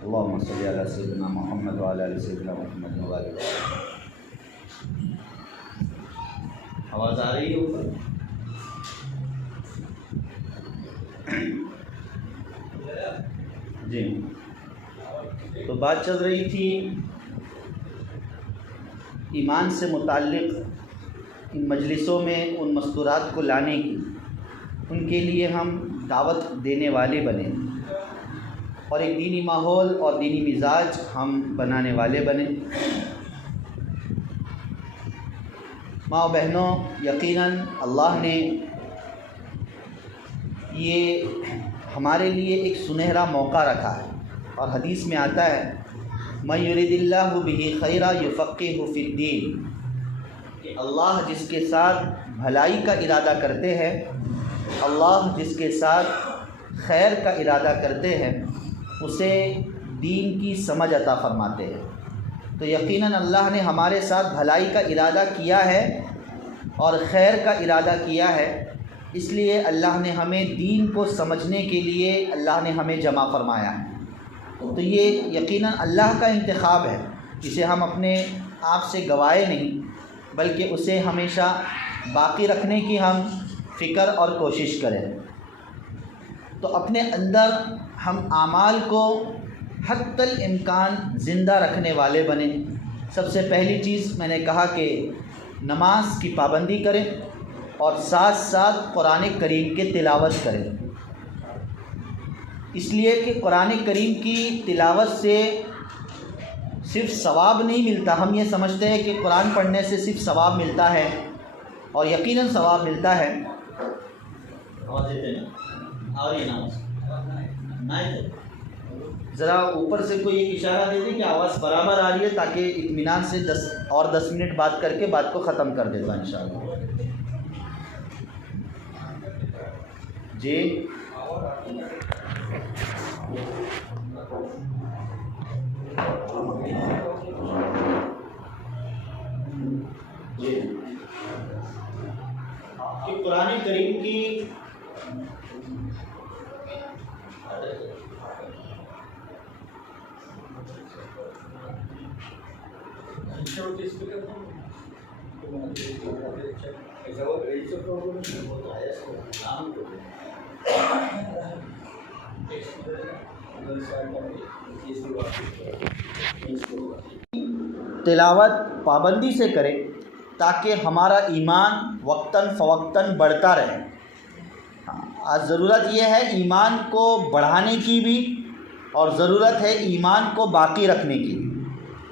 اللهم صل على سيدنا محمد وعلى آل سيدنا محمد وبارك وسلم۔ آواز آ رہی ہے اوپر؟ جی، تو بات چل رہی تھی ایمان سے متعلق ان مجلسوں میں ان مستورات کو لانے کی، ان کے لیے ہم دعوت دینے والے بنیں، اور ایک دینی ماحول اور دینی مزاج ہم بنانے والے بنیں۔ ماں و بہنوں، یقیناً اللہ نے یہ ہمارے لیے ایک سنہرا موقع رکھا ہے، اور حدیث میں آتا ہے من یرید اللہ بہ خیرا یفقہہ فی الدین، کہ اللہ جس کے ساتھ بھلائی کا ارادہ کرتے ہیں، اللہ جس کے ساتھ خیر کا ارادہ کرتے ہیں، اسے دین کی سمجھ عطا فرماتے ہیں۔ تو یقیناً اللہ نے ہمارے ساتھ بھلائی کا ارادہ کیا ہے اور خیر کا ارادہ کیا ہے، اس لیے اللہ نے ہمیں دین کو سمجھنے کے لیے اللہ نے ہمیں جمع فرمایا ہے۔ تو یہ یقیناً اللہ کا انتخاب ہے، اسے ہم اپنے آپ سے گوائے نہیں، بلکہ اسے ہمیشہ باقی رکھنے کی ہم فکر اور کوشش کریں۔ تو اپنے اندر ہم اعمال کو حتی الامکان زندہ رکھنے والے بنیں۔ سب سے پہلی چیز میں نے کہا کہ نماز کی پابندی کریں اور ساتھ ساتھ قرآن کریم کی تلاوت کریں، اس لیے کہ قرآن کریم کی تلاوت سے صرف ثواب نہیں ملتا۔ ہم یہ سمجھتے ہیں کہ قرآن پڑھنے سے صرف ثواب ملتا ہے، اور یقیناً ثواب ملتا ہے۔ ذرا اوپر سے کوئی ایک اشارہ دے دیں کہ آواز برابر آ رہی ہے، تاکہ اطمینان سے 10 منٹ بات کر کے بات کو ختم کر دیتا انشاءاللہ۔ جی کہ قرآن کریم کی تلاوت پابندی سے کرے تاکہ ہمارا ایمان وقتاً فوقتاً بڑھتا رہے۔ آج ضرورت یہ ہے ایمان کو بڑھانے کی بھی، اور ضرورت ہے ایمان کو باقی رکھنے کی،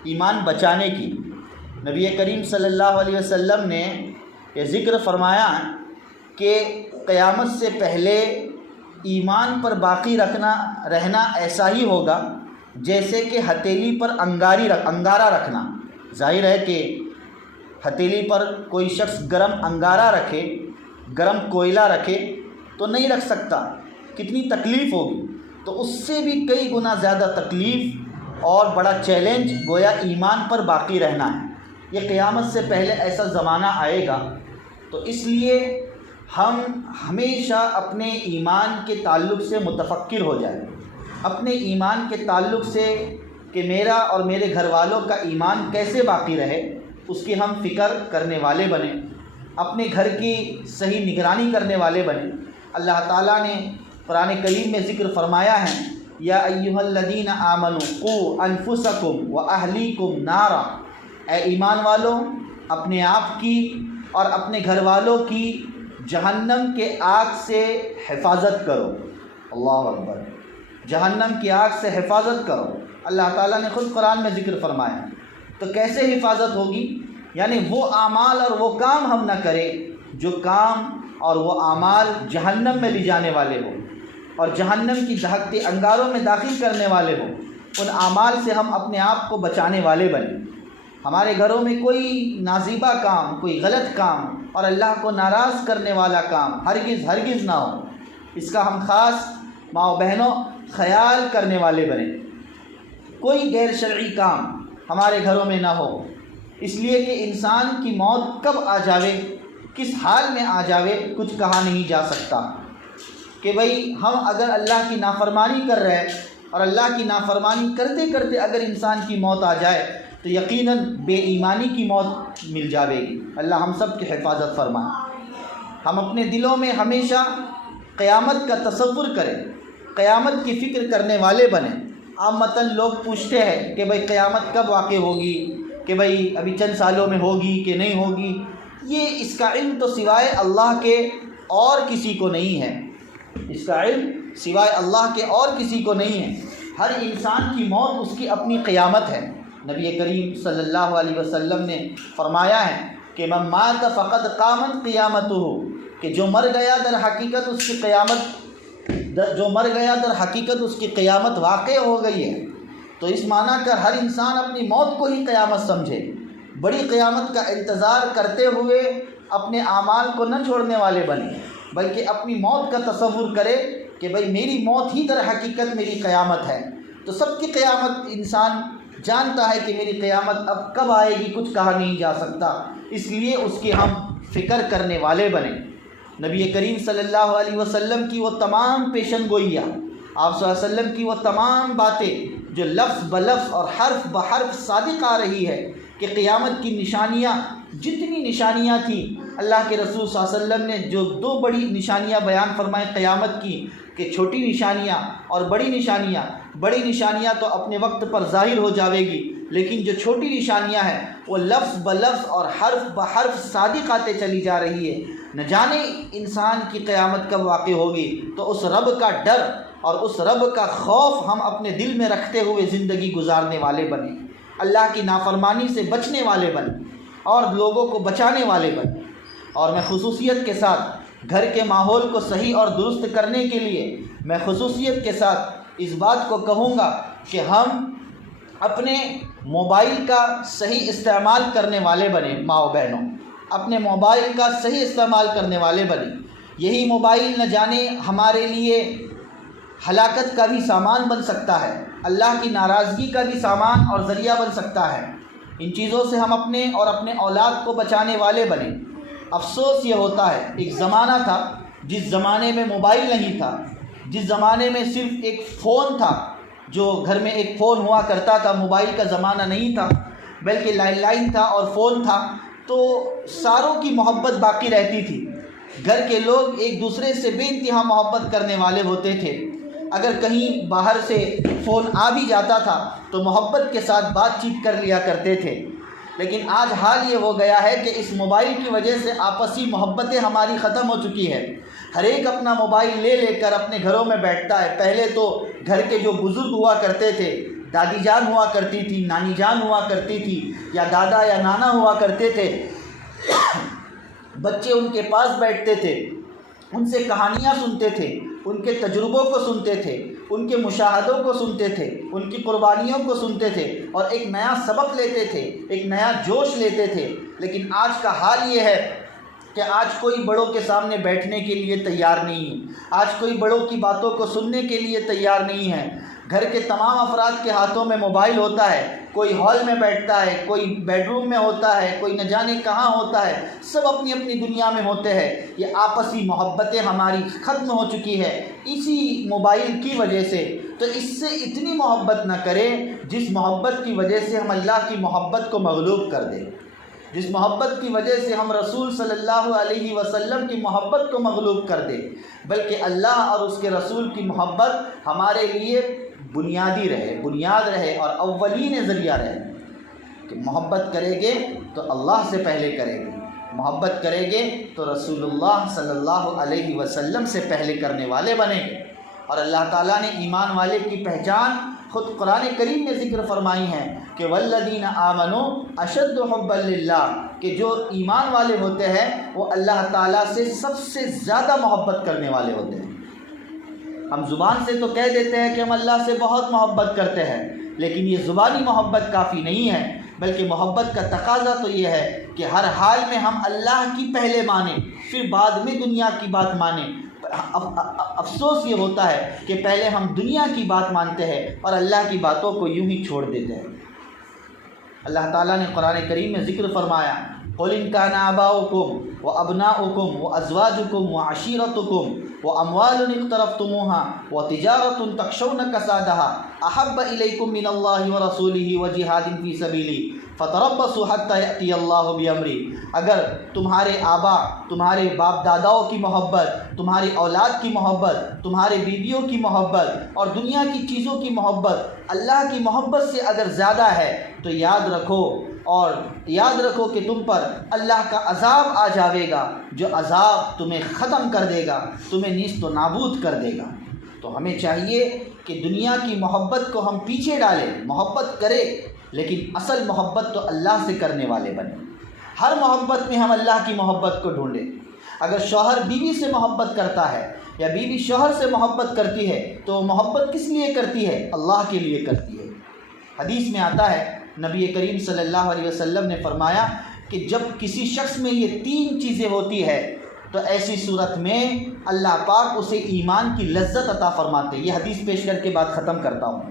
ایمان بچانے کی۔ نبی کریم صلی اللہ علیہ وسلم نے یہ ذکر فرمایا کہ قیامت سے پہلے ایمان پر باقی رہنا ایسا ہی ہوگا جیسے کہ ہتھیلی پر انگارہ رکھنا۔ ظاہر ہے کہ ہتھیلی پر کوئی شخص گرم انگارہ رکھے، گرم کوئلہ رکھے تو نہیں رکھ سکتا، کتنی تکلیف ہوگی۔ تو اس سے بھی کئی گنا زیادہ تکلیف اور بڑا چیلنج گویا ایمان پر باقی رہنا ہے۔ یہ قیامت سے پہلے ایسا زمانہ آئے گا، تو اس لیے ہم ہمیشہ اپنے ایمان کے تعلق سے متفکر ہو جائیں، اپنے ایمان کے تعلق سے کہ میرا اور میرے گھر والوں کا ایمان کیسے باقی رہے، اس کی ہم فکر کرنے والے بنیں، اپنے گھر کی صحیح نگرانی کرنے والے بنیں۔ اللہ تعالیٰ نے قرآن کریم میں ذکر فرمایا ہے، یا ایھا الذین آمنوا قوا انفسکم واہلیکم نارا، اے ایمان والو اپنے آپ کی اور اپنے گھر والوں کی جہنم کے آگ سے حفاظت کرو۔ اللہ اکبر، جہنم کی آگ سے حفاظت کرو، اللہ تعالیٰ نے خود قرآن میں ذکر فرمایا۔ تو کیسے حفاظت ہوگی؟ یعنی وہ اعمال اور وہ کام ہم نہ کریں جو کام اور وہ اعمال جہنم میں لے جانے والے ہوں اور جہنم کی دہکتے انگاروں میں داخل کرنے والے ہوں۔ ان اعمال سے ہم اپنے آپ کو بچانے والے بنیں۔ ہمارے گھروں میں کوئی نازیبہ کام، کوئی غلط کام اور اللہ کو ناراض کرنے والا کام ہرگز نہ ہو، اس کا ہم خاص ماؤں بہنوں خیال کرنے والے بنیں۔ کوئی غیر شرعی کام ہمارے گھروں میں نہ ہو، اس لیے کہ انسان کی موت کب آ جاوے، کس حال میں آ جاوے، کچھ کہا نہیں جا سکتا۔ کہ بھئی ہم اگر اللہ کی نافرمانی کر رہے اور اللہ کی نافرمانی کرتے کرتے اگر انسان کی موت آ جائے تو یقیناً بے ایمانی کی موت مل جاوے گی۔ اللہ ہم سب کی حفاظت فرمائے۔ ہم اپنے دلوں میں ہمیشہ قیامت کا تصور کریں، قیامت کی فکر کرنے والے بنیں۔ عامةً لوگ پوچھتے ہیں کہ بھئی قیامت کب واقع ہوگی، کہ بھئی ابھی چند سالوں میں ہوگی کہ نہیں ہوگی۔ یہ اس کا علم تو سوائے اللہ کے اور کسی کو نہیں ہے، اس کا علم سوائے اللہ کے اور کسی کو نہیں ہے۔ ہر انسان کی موت اس کی اپنی قیامت ہے۔ نبی کریم صلی اللہ علیہ وسلم نے فرمایا ہے کہ من مات فقد قامت قیامتہ، کہ جو مر گیا در حقیقت اس کی قیامت واقع ہو گئی ہے۔ تو اس معنی کا ہر انسان اپنی موت کو ہی قیامت سمجھے، بڑی قیامت کا انتظار کرتے ہوئے اپنے اعمال کو نہ چھوڑنے والے بنے، بلکہ اپنی موت کا تصور کرے کہ بھئی میری موت ہی در حقیقت میری قیامت ہے۔ تو سب کی قیامت انسان جانتا ہے کہ میری قیامت اب کب آئے گی کچھ کہا نہیں جا سکتا، اس لیے اس کی ہم فکر کرنے والے بنیں۔ نبی کریم صلی اللہ علیہ وسلم کی وہ تمام پیشن گوئیاں، آپ صلی اللہ علیہ وسلم کی وہ تمام باتیں جو لفظ بلفظ اور حرف بحرف صادق آ رہی ہے کہ قیامت کی نشانیاں، جتنی نشانیاں تھیں اللہ کے رسول صلی اللہ علیہ وسلم نے جو دو بڑی نشانیاں بیان فرمائیں قیامت کی، کہ چھوٹی نشانیاں اور بڑی نشانیاں۔ بڑی نشانیاں تو اپنے وقت پر ظاہر ہو جاوے گی، لیکن جو چھوٹی نشانیاں ہیں وہ لفظ بلفظ اور حرف بحرف صادق آتے چلی جا رہی ہے۔ نہ جانے انسان کی قیامت کب واقع ہوگی، تو اس رب کا ڈر اور اس رب کا خوف ہم اپنے دل میں رکھتے ہوئے زندگی گزارنے والے بنیں، اللہ کی نافرمانی سے بچنے والے بنیں اور لوگوں کو بچانے والے بنیں۔ اور میں خصوصیت کے ساتھ گھر کے ماحول کو صحیح اور درست کرنے کے لیے میں خصوصیت کے ساتھ اس بات کو کہوں گا کہ ہم اپنے موبائل کا صحیح استعمال کرنے والے بنیں۔ ماؤ بہنوں، اپنے موبائل کا صحیح استعمال کرنے والے بنیں۔ یہی موبائل نہ جانے ہمارے لیے ہلاکت کا بھی سامان بن سکتا ہے، اللہ کی ناراضگی کا بھی سامان اور ذریعہ بن سکتا ہے۔ ان چیزوں سے ہم اپنے اور اپنے اولاد کو بچانے والے بنیں۔ افسوس یہ ہوتا ہے، ایک زمانہ تھا جس زمانے میں موبائل نہیں تھا، جس زمانے میں صرف ایک فون تھا، جو گھر میں ایک فون ہوا کرتا تھا، موبائل کا زمانہ نہیں تھا بلکہ لینڈ لائن تھا اور فون تھا، تو ساروں کی محبت باقی رہتی تھی۔ گھر کے لوگ ایک دوسرے سے بے انتہا محبت کرنے والے ہوتے تھے۔ اگر کہیں باہر سے فون آ بھی جاتا تھا تو محبت کے ساتھ بات چیت کر لیا کرتے تھے۔ لیکن آج حال یہ ہو گیا ہے کہ اس موبائل کی وجہ سے آپسی محبتیں ہماری ختم ہو چکی ہے۔ ہر ایک اپنا موبائل لے لے کر اپنے گھروں میں بیٹھتا ہے۔ پہلے تو گھر کے جو بزرگ ہوا کرتے تھے، دادی جان ہوا کرتی تھی، نانی جان ہوا کرتی تھی، یا دادا یا نانا ہوا کرتے تھے، بچے ان کے پاس بیٹھتے تھے، ان سے کہانیاں سنتے تھے، ان کے تجربوں کو سنتے تھے، ان کے مشاہدوں کو سنتے تھے، ان کی قربانیوں کو سنتے تھے اور ایک نیا سبق لیتے تھے، ایک نیا جوش لیتے تھے۔ لیکن آج کا حال یہ ہے کہ آج کوئی بڑوں کے سامنے بیٹھنے کے لیے تیار نہیں ہے، آج کوئی بڑوں کی باتوں کو سننے کے لیے تیار نہیں ہے۔ گھر کے تمام افراد کے ہاتھوں میں موبائل ہوتا ہے، کوئی ہال میں بیٹھتا ہے، کوئی بیڈ روم میں ہوتا ہے، کوئی نہ جانے کہاں ہوتا ہے، سب اپنی اپنی دنیا میں ہوتے ہیں۔ یہ آپسی محبتیں ہماری ختم ہو چکی ہے اسی موبائل کی وجہ سے۔ تو اس سے اتنی محبت نہ کریں جس محبت کی وجہ سے ہم اللہ کی محبت کو مغلوب کر دیں، جس محبت کی وجہ سے ہم رسول صلی اللہ علیہ وسلم کی محبت کو مغلوب کر دیں، بلکہ اللہ اور اس کے رسول کی محبت ہمارے لیے بنیادی رہے، بنیاد رہے اور اولین ذریعہ رہے۔ کہ محبت کرے گے تو اللہ سے پہلے کرے گے، محبت کرے گے تو رسول اللہ صلی اللہ علیہ وسلم سے پہلے کرنے والے بنیں گے۔ اور اللہ تعالیٰ نے ایمان والے کی پہچان خود قرآن کریم میں ذکر فرمائی ہے کہ والذین آمنوا اشد حبا للہ، کہ جو ایمان والے ہوتے ہیں وہ اللہ تعالیٰ سے سب سے زیادہ محبت کرنے والے ہوتے ہیں۔ ہم زبان سے تو کہہ دیتے ہیں کہ ہم اللہ سے بہت محبت کرتے ہیں، لیکن یہ زبانی محبت کافی نہیں ہے، بلکہ محبت کا تقاضا تو یہ ہے کہ ہر حال میں ہم اللہ کی پہلے مانیں، پھر بعد میں دنیا کی بات مانیں۔ افسوس یہ ہوتا ہے کہ پہلے ہم دنیا کی بات مانتے ہیں اور اللہ کی باتوں کو یوں ہی چھوڑ دیتے ہیں۔ اللہ تعالیٰ نے قرآن کریم میں ذکر فرمایا قُلْ إِنْ كَانَ آبَاؤُكُمْ وَأَبْنَاؤُكُمْ وَأَزْوَاجُكُمْ وَعَشِيرَتُكُمْ وَأَمْوَالٌ اقْتَرَفْتُمُوهَا وَتِجَارَةٌ تَخْشَوْنَ كَسَادَهَا أَحَبَّ إِلَيْكُمْ مِنَ اللَّهِ وَرَسُولِهِ وَجِهَادٍ فِي سَبِيلِهِ فَتَرَبَّصُوا حَتَّى يَأْتِيَ اللَّهُ بِأَمْرِهِ۔ اگر تمہارے آبا، تمہارے باپ داداؤں کی محبت، تمہاری اولاد کی محبت، تمہارے بیویوں کی محبت اور دنیا کی چیزوں کی محبت اللہ کی محبت سے اگر زیادہ ہے تو یاد رکھو کہ تم پر اللہ کا عذاب آ جاوے گا، جو عذاب تمہیں ختم کر دے گا، تمہیں نیست و نابود کر دے گا۔ تو ہمیں چاہیے کہ دنیا کی محبت کو ہم پیچھے ڈالیں، محبت کریں، لیکن اصل محبت تو اللہ سے کرنے والے بنیں۔ ہر محبت میں ہم اللہ کی محبت کو ڈھونڈیں۔ اگر شوہر بیوی سے محبت کرتا ہے یا بیوی شوہر سے محبت کرتی ہے تو محبت کس لیے کرتی ہے؟ اللہ کے لیے کرتی ہے۔ حدیث میں آتا ہے نبی کریم صلی اللہ علیہ وسلم نے فرمایا کہ جب کسی شخص میں یہ تین چیزیں ہوتی ہے، تو ایسی صورت میں اللہ پاک اسے ایمان کی لذت عطا فرماتے ہیں۔ یہ حدیث پیش کر کے بات ختم کرتا ہوں۔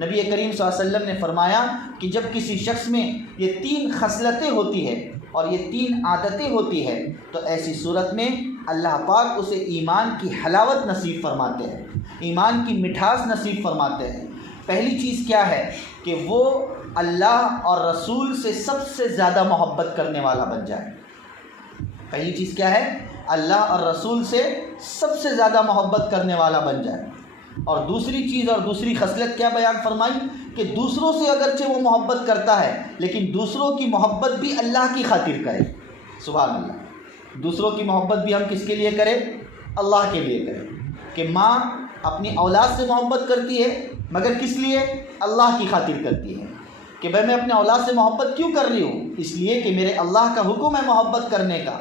نبی کریم صلی اللہ علیہ وسلم نے فرمایا کہ جب کسی شخص میں یہ 3 خصلتیں ہوتی ہیں اور یہ 3 عادتیں ہوتی ہیں تو ایسی صورت میں اللہ پاک اسے ایمان کی حلاوت نصیب فرماتے ہیں، ایمان کی مٹھاس نصیب فرماتے ہیں۔ پہلی چیز کیا ہے کہ وہ اللہ اور رسول سے سب سے زیادہ محبت کرنے والا بن جائے۔ پہلی چیز کیا ہے؟ اللہ اور رسول سے سب سے زیادہ محبت کرنے والا بن جائے۔ اور دوسری چیز اور دوسری خصلت کیا بیان فرمائی کہ دوسروں سے اگرچہ وہ محبت کرتا ہے لیکن دوسروں کی محبت بھی اللہ کی خاطر کرے۔ سبحان اللہ، دوسروں کی محبت بھی ہم کس کے لیے کریں؟ اللہ کے لیے کریں۔ کہ ماں اپنی اولاد سے محبت کرتی ہے مگر کس لیے؟ اللہ کی خاطر کرتی ہے۔ کہ بھائی میں اپنے اولاد سے محبت کیوں کر رہی ہوں؟ اس لیے کہ میرے اللہ کا حکم ہے محبت کرنے کا،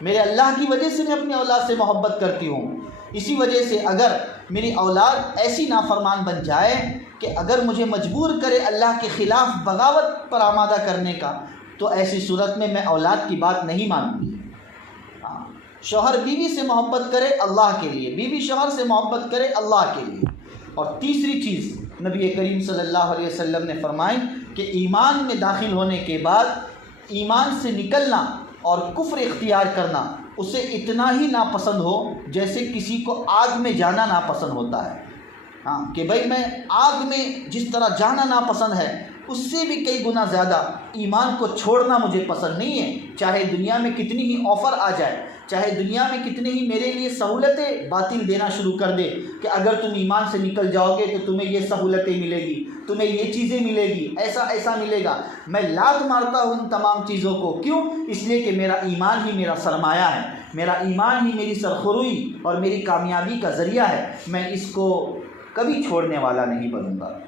میرے اللہ کی وجہ سے میں اپنی اولاد سے محبت کرتی ہوں۔ اسی وجہ سے اگر میری اولاد ایسی نافرمان بن جائے کہ اگر مجھے مجبور کرے اللہ کے خلاف بغاوت پر آمادہ کرنے کا تو ایسی صورت میں اولاد کی بات نہیں مانتی۔ شوہر بیوی سے محبت کرے اللہ کے لیے، بیوی شوہر سے محبت کرے اللہ کے لیے۔ اور تیسری چیز نبی کریم صلی اللہ علیہ وسلم نے فرمائی کہ ایمان میں داخل ہونے کے بعد ایمان سے نکلنا اور کفر اختیار کرنا اسے اتنا ہی ناپسند ہو جیسے کسی کو آگ میں جانا ناپسند ہوتا ہے۔ کہ بھائی میں آگ میں جس طرح جانا ناپسند ہے اس سے بھی کئی گنا زیادہ ایمان کو چھوڑنا مجھے پسند نہیں ہے، چاہے دنیا میں کتنی ہی آفر آ جائے، چاہے دنیا میں کتنے ہی میرے لیے سہولتیں باطل دینا شروع کر دے کہ اگر تم ایمان سے نکل جاؤ گے تو تمہیں یہ سہولتیں ملے گی، تمہیں یہ چیزیں ملے گی، ایسا ایسا ملے گا، میں لات مارتا ہوں ان تمام چیزوں کو۔ کیوں؟ اس لیے کہ میرا ایمان ہی میرا سرمایہ ہے، میرا ایمان ہی میری سرخروئی اور میری کامیابی کا ذریعہ ہے، میں اس کو کبھی چھوڑنے والا نہیں بنوں گا۔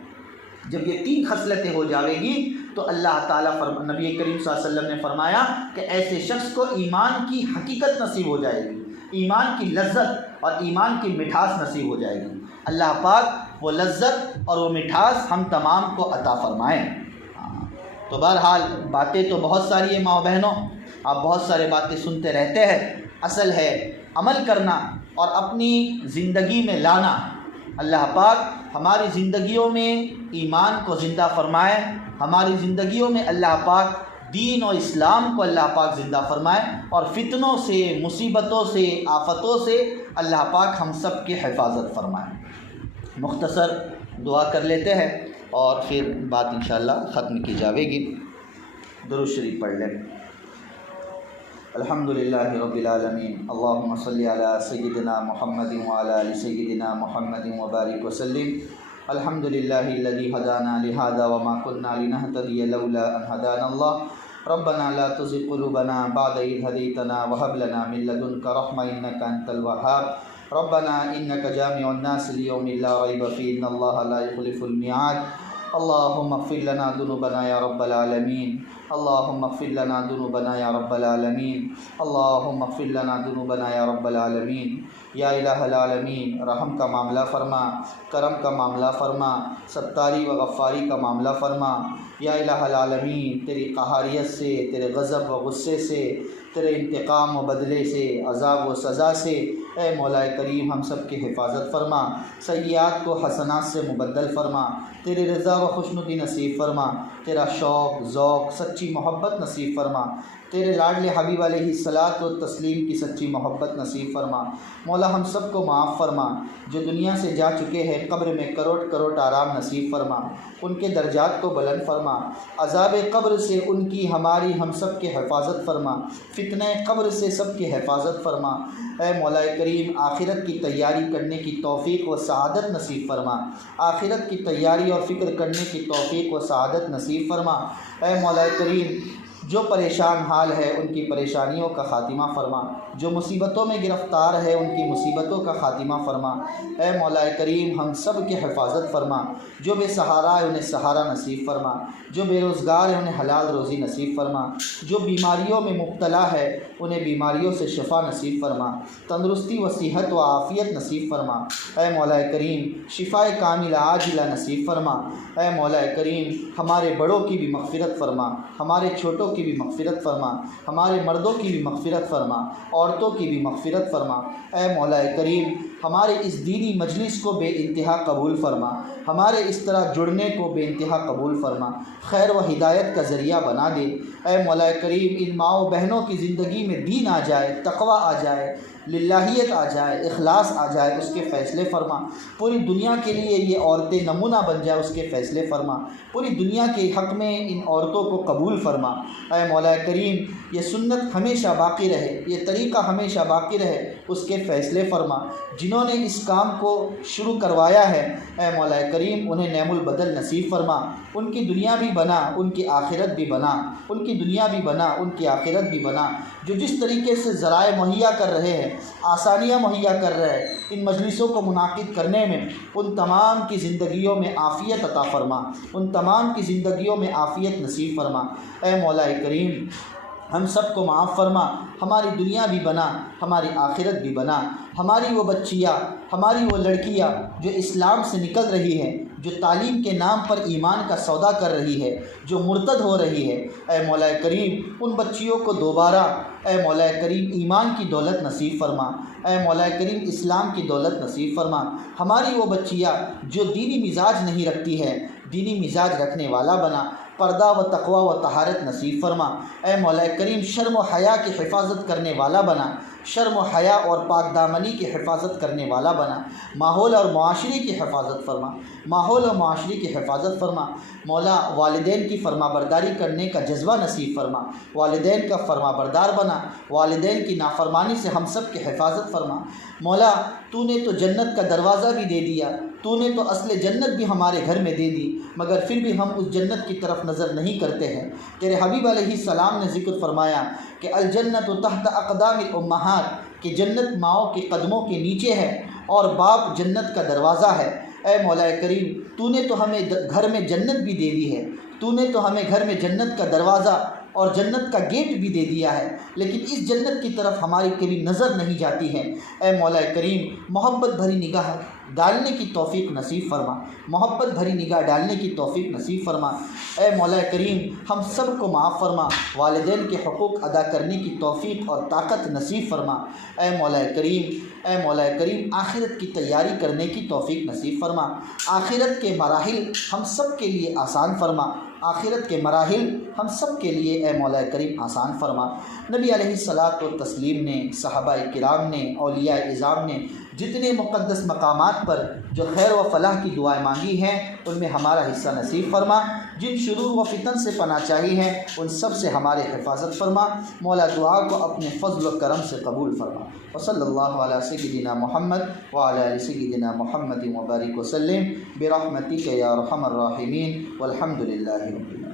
جب یہ 3 خصلتیں ہو جاوے گی تو اللہ تعالیٰ نبی کریم صلی اللہ علیہ وسلم نے فرمایا کہ ایسے شخص کو ایمان کی حقیقت نصیب ہو جائے گی، ایمان کی لذت اور ایمان کی مٹھاس نصیب ہو جائے گی۔ اللہ پاک وہ لذت اور وہ مٹھاس ہم تمام کو عطا فرمائیں۔ تو بہرحال باتیں تو بہت ساری ہیں ماں بہنوں، آپ بہت سارے باتیں سنتے رہتے ہیں، اصل ہے عمل کرنا اور اپنی زندگی میں لانا۔ اللہ پاک ہماری زندگیوں میں ایمان کو زندہ فرمائے، ہماری زندگیوں میں اللہ پاک دین اور اسلام کو اللہ پاک زندہ فرمائے، اور فتنوں سے، مصیبتوں سے، آفتوں سے اللہ پاک ہم سب کی حفاظت فرمائے۔ مختصر دعا کر لیتے ہیں اور پھر بات انشاءاللہ ختم کی جاوے گی۔ درود شریف پڑھ لیں۔ الحمدللہ رب العالمین، اللہم صلی علی سیدنا محمد وعلی آل سیدنا محمد وبارک وسلم۔ الحمدللہ الذی ہدانا لہذا وما کنا لنہتدی لولا ان ہدانا اللہ، ربنا لا تزغ قلوبنا بعد اذ ہدیتنا وہب لنا من لدنک رحمۃ انک انت الوہاب، ربنا انک جامع الناس لیوم لا ریب فیہ ان اللہ لا یخلف المیعاد، اللہم اغفر لنا ذنوبنا یا رب العالمین، اللہم اغفر لنا ذنوبنا یا رب العالمین، اللہم اغفر لنا ذنوبنا یا رب العالمین۔ یا الہ العالمین، رحم کا معاملہ فرما، کرم کا معاملہ فرما، ستاری و غفاری کا معاملہ فرما۔ یا الہ العالمین، تیری قہاریت سے، تیرے غضب و غصے سے، تیرے انتقام و بدلے سے، عذاب و سزا سے اے مولا کریم ہم سب کی حفاظت فرما، سیئات کو حسنات سے مبدل فرما، تیری رضا و خوشنودی نصیب فرما، تیرا شوق، ذوق، سچی محبت نصیب فرما، تیرے لاڈلے حبیب علیہ الصلاۃ و تسلیم کی سچی محبت نصیب فرما۔ مولا ہم سب کو معاف فرما، جو دنیا سے جا چکے ہیں قبر میں کروڑ کروڑ آرام نصیب فرما، ان کے درجات کو بلند فرما، عذاب قبر سے ان کی، ہماری، ہم سب کی حفاظت فرما، فتنہ قبر سے سب کی حفاظت فرما۔ اے مولا کریم آخرت کی تیاری کرنے کی توفیق و سعادت نصیب فرما، آخرت کی تیاری اور فکر کرنے کی توفیق و سعادت نصیب فرما۔ اے مولا کریم جو پریشان حال ہے ان کی پریشانیوں کا خاتمہ فرما، جو مصیبتوں میں گرفتار ہے ان کی مصیبتوں کا خاتمہ فرما۔ اے مولا کریم ہم سب کی حفاظت فرما، جو بے سہارا ہے انہیں سہارا نصیب فرما، جو بے روزگار ہے انہیں حلال روزی نصیب فرما، جو بیماریوں میں مبتلا ہے انہیں بیماریوں سے شفا نصیب فرما، تندرستی و صحت و عافیت نصیب فرما۔ اے مولا کریم شفا کاملہ عاجلہ نصیب فرما۔ اے مولا کریم ہمارے بڑوں کی بھی مغفرت فرما، ہمارے چھوٹوں کی بھی مغفرت فرما، ہمارے مردوں کی بھی مغفرت فرما، عورتوں کی بھی مغفرت فرما۔ اے مولا کریم ہمارے اس دینی مجلس کو بے انتہا قبول فرما، ہمارے اس طرح جڑنے کو بے انتہا قبول فرما، خیر و ہدایت کا ذریعہ بنا دے۔ اے مولا کریم ان ماؤں بہنوں کی زندگی میں دین آ جائے، تقوی آ جائے، للہیت آ جائے، اخلاص آ جائے، اس کے فیصلے فرما۔ پوری دنیا کے لیے یہ عورتیں نمونہ بن جائے، اس کے فیصلے فرما۔ پوری دنیا کے حق میں ان عورتوں کو قبول فرما۔ اے مولا کریم یہ سنت ہمیشہ باقی رہے، یہ طریقہ ہمیشہ باقی رہے، اس کے فیصلے فرما۔ جنہوں نے اس کام کو شروع کروایا ہے اے مولا کریم انہیں نعم البدل نصیب فرما، ان کی دنیا بھی بنا، ان کی آخرت بھی بنا، ان کی دنیا بھی بنا، ان کی آخرت بھی بنا۔ جو جس طریقے سے ذرائع مہیا کر رہے ہیں، آسانیاں مہیا کر رہے ہیں ان مجلسوں کو منعقد کرنے میں، ان تمام کی زندگیوں میں عافیت عطا فرما، ان تمام کی زندگیوں میں عافیت نصیب فرما۔ اے مولا کریم ہم سب کو معاف فرما، ہماری دنیا بھی بنا، ہماری آخرت بھی بنا۔ ہماری وہ بچیاں، ہماری وہ لڑکیاں جو اسلام سے نکل رہی ہیں، جو تعلیم کے نام پر ایمان کا سودا کر رہی ہے، جو مرتد ہو رہی ہے، اے مولا کریم ان بچیوں کو دوبارہ اے مولا کریم ایمان کی دولت نصیب فرما، اے مولا کریم اسلام کی دولت نصیب فرما۔ ہماری وہ بچیاں جو دینی مزاج نہیں رکھتی ہے، دینی مزاج رکھنے والا بنا، پردہ و تقوی و طہارت نصیب فرما۔ اے مولا کریم شرم و حیا کی حفاظت کرنے والا بنا، شرم و حیا اور پاک دامنی کی حفاظت کرنے والا بنا۔ ماحول اور معاشرے کی حفاظت فرما، ماحول اور معاشرے کی حفاظت فرما۔ مولا والدین کی فرما برداری کرنے کا جذبہ نصیب فرما، والدین کا فرما بردار بنا، والدین کی نافرمانی سے ہم سب کی حفاظت فرما۔ مولا تو نے تو جنت کا دروازہ بھی دے دیا، تو نے تو اصل جنت بھی ہمارے گھر میں دے دی، مگر پھر بھی ہم اس جنت کی طرف نظر نہیں کرتے ہیں۔ تیرے حبیب علیہ السلام نے ذکر فرمایا کہ الجنت تحت اقدام الامہات، کہ جنت ماؤں کے قدموں کے نیچے ہے اور باپ جنت کا دروازہ ہے۔ اے مولا کریم تو نے تو ہمیں گھر میں جنت بھی دے دی ہے، تو نے تو ہمیں گھر میں جنت کا دروازہ اور جنت کا گیٹ بھی دے دیا ہے، لیکن اس جنت کی طرف ہماری کبھی نظر نہیں جاتی ہے۔ اے مولا کریم محبت بھری نگاہ ڈالنے کی توفیق نصیب فرما، محبت بھری نگاہ ڈالنے کی توفیق نصیب فرما۔ اے مولا کریم ہم سب کو معاف فرما، والدین کے حقوق ادا کرنے کی توفیق اور طاقت نصیب فرما۔ اے مولا کریم، اے مولا کریم آخرت کی تیاری کرنے کی توفیق نصیب فرما، آخرت کے مراحل ہم سب کے لیے آسان فرما، آخرت کے مراحل ہم سب کے لیے اے مولا کریم آسان فرما۔ نبی علیہ الصلاۃ والتسلیم نے، صحابہ کرام نے، اولیاء اعظام نے جتنے مقدس مقامات پر جو خیر و فلاح کی دعائیں مانگی ہیں ان میں ہمارا حصہ نصیب فرما، جن شرور و فتن سے پناہ چاہی ہیں ان سب سے ہمارے حفاظت فرما۔ مولا دعا کو اپنے فضل و کرم سے قبول فرما۔ وصلی اللہ علی سیدنا محمد وعلی آل سیدنا محمد وبارک وسلم برحمتک یا ارحم الراحمین والحمد للہ رب العالمین۔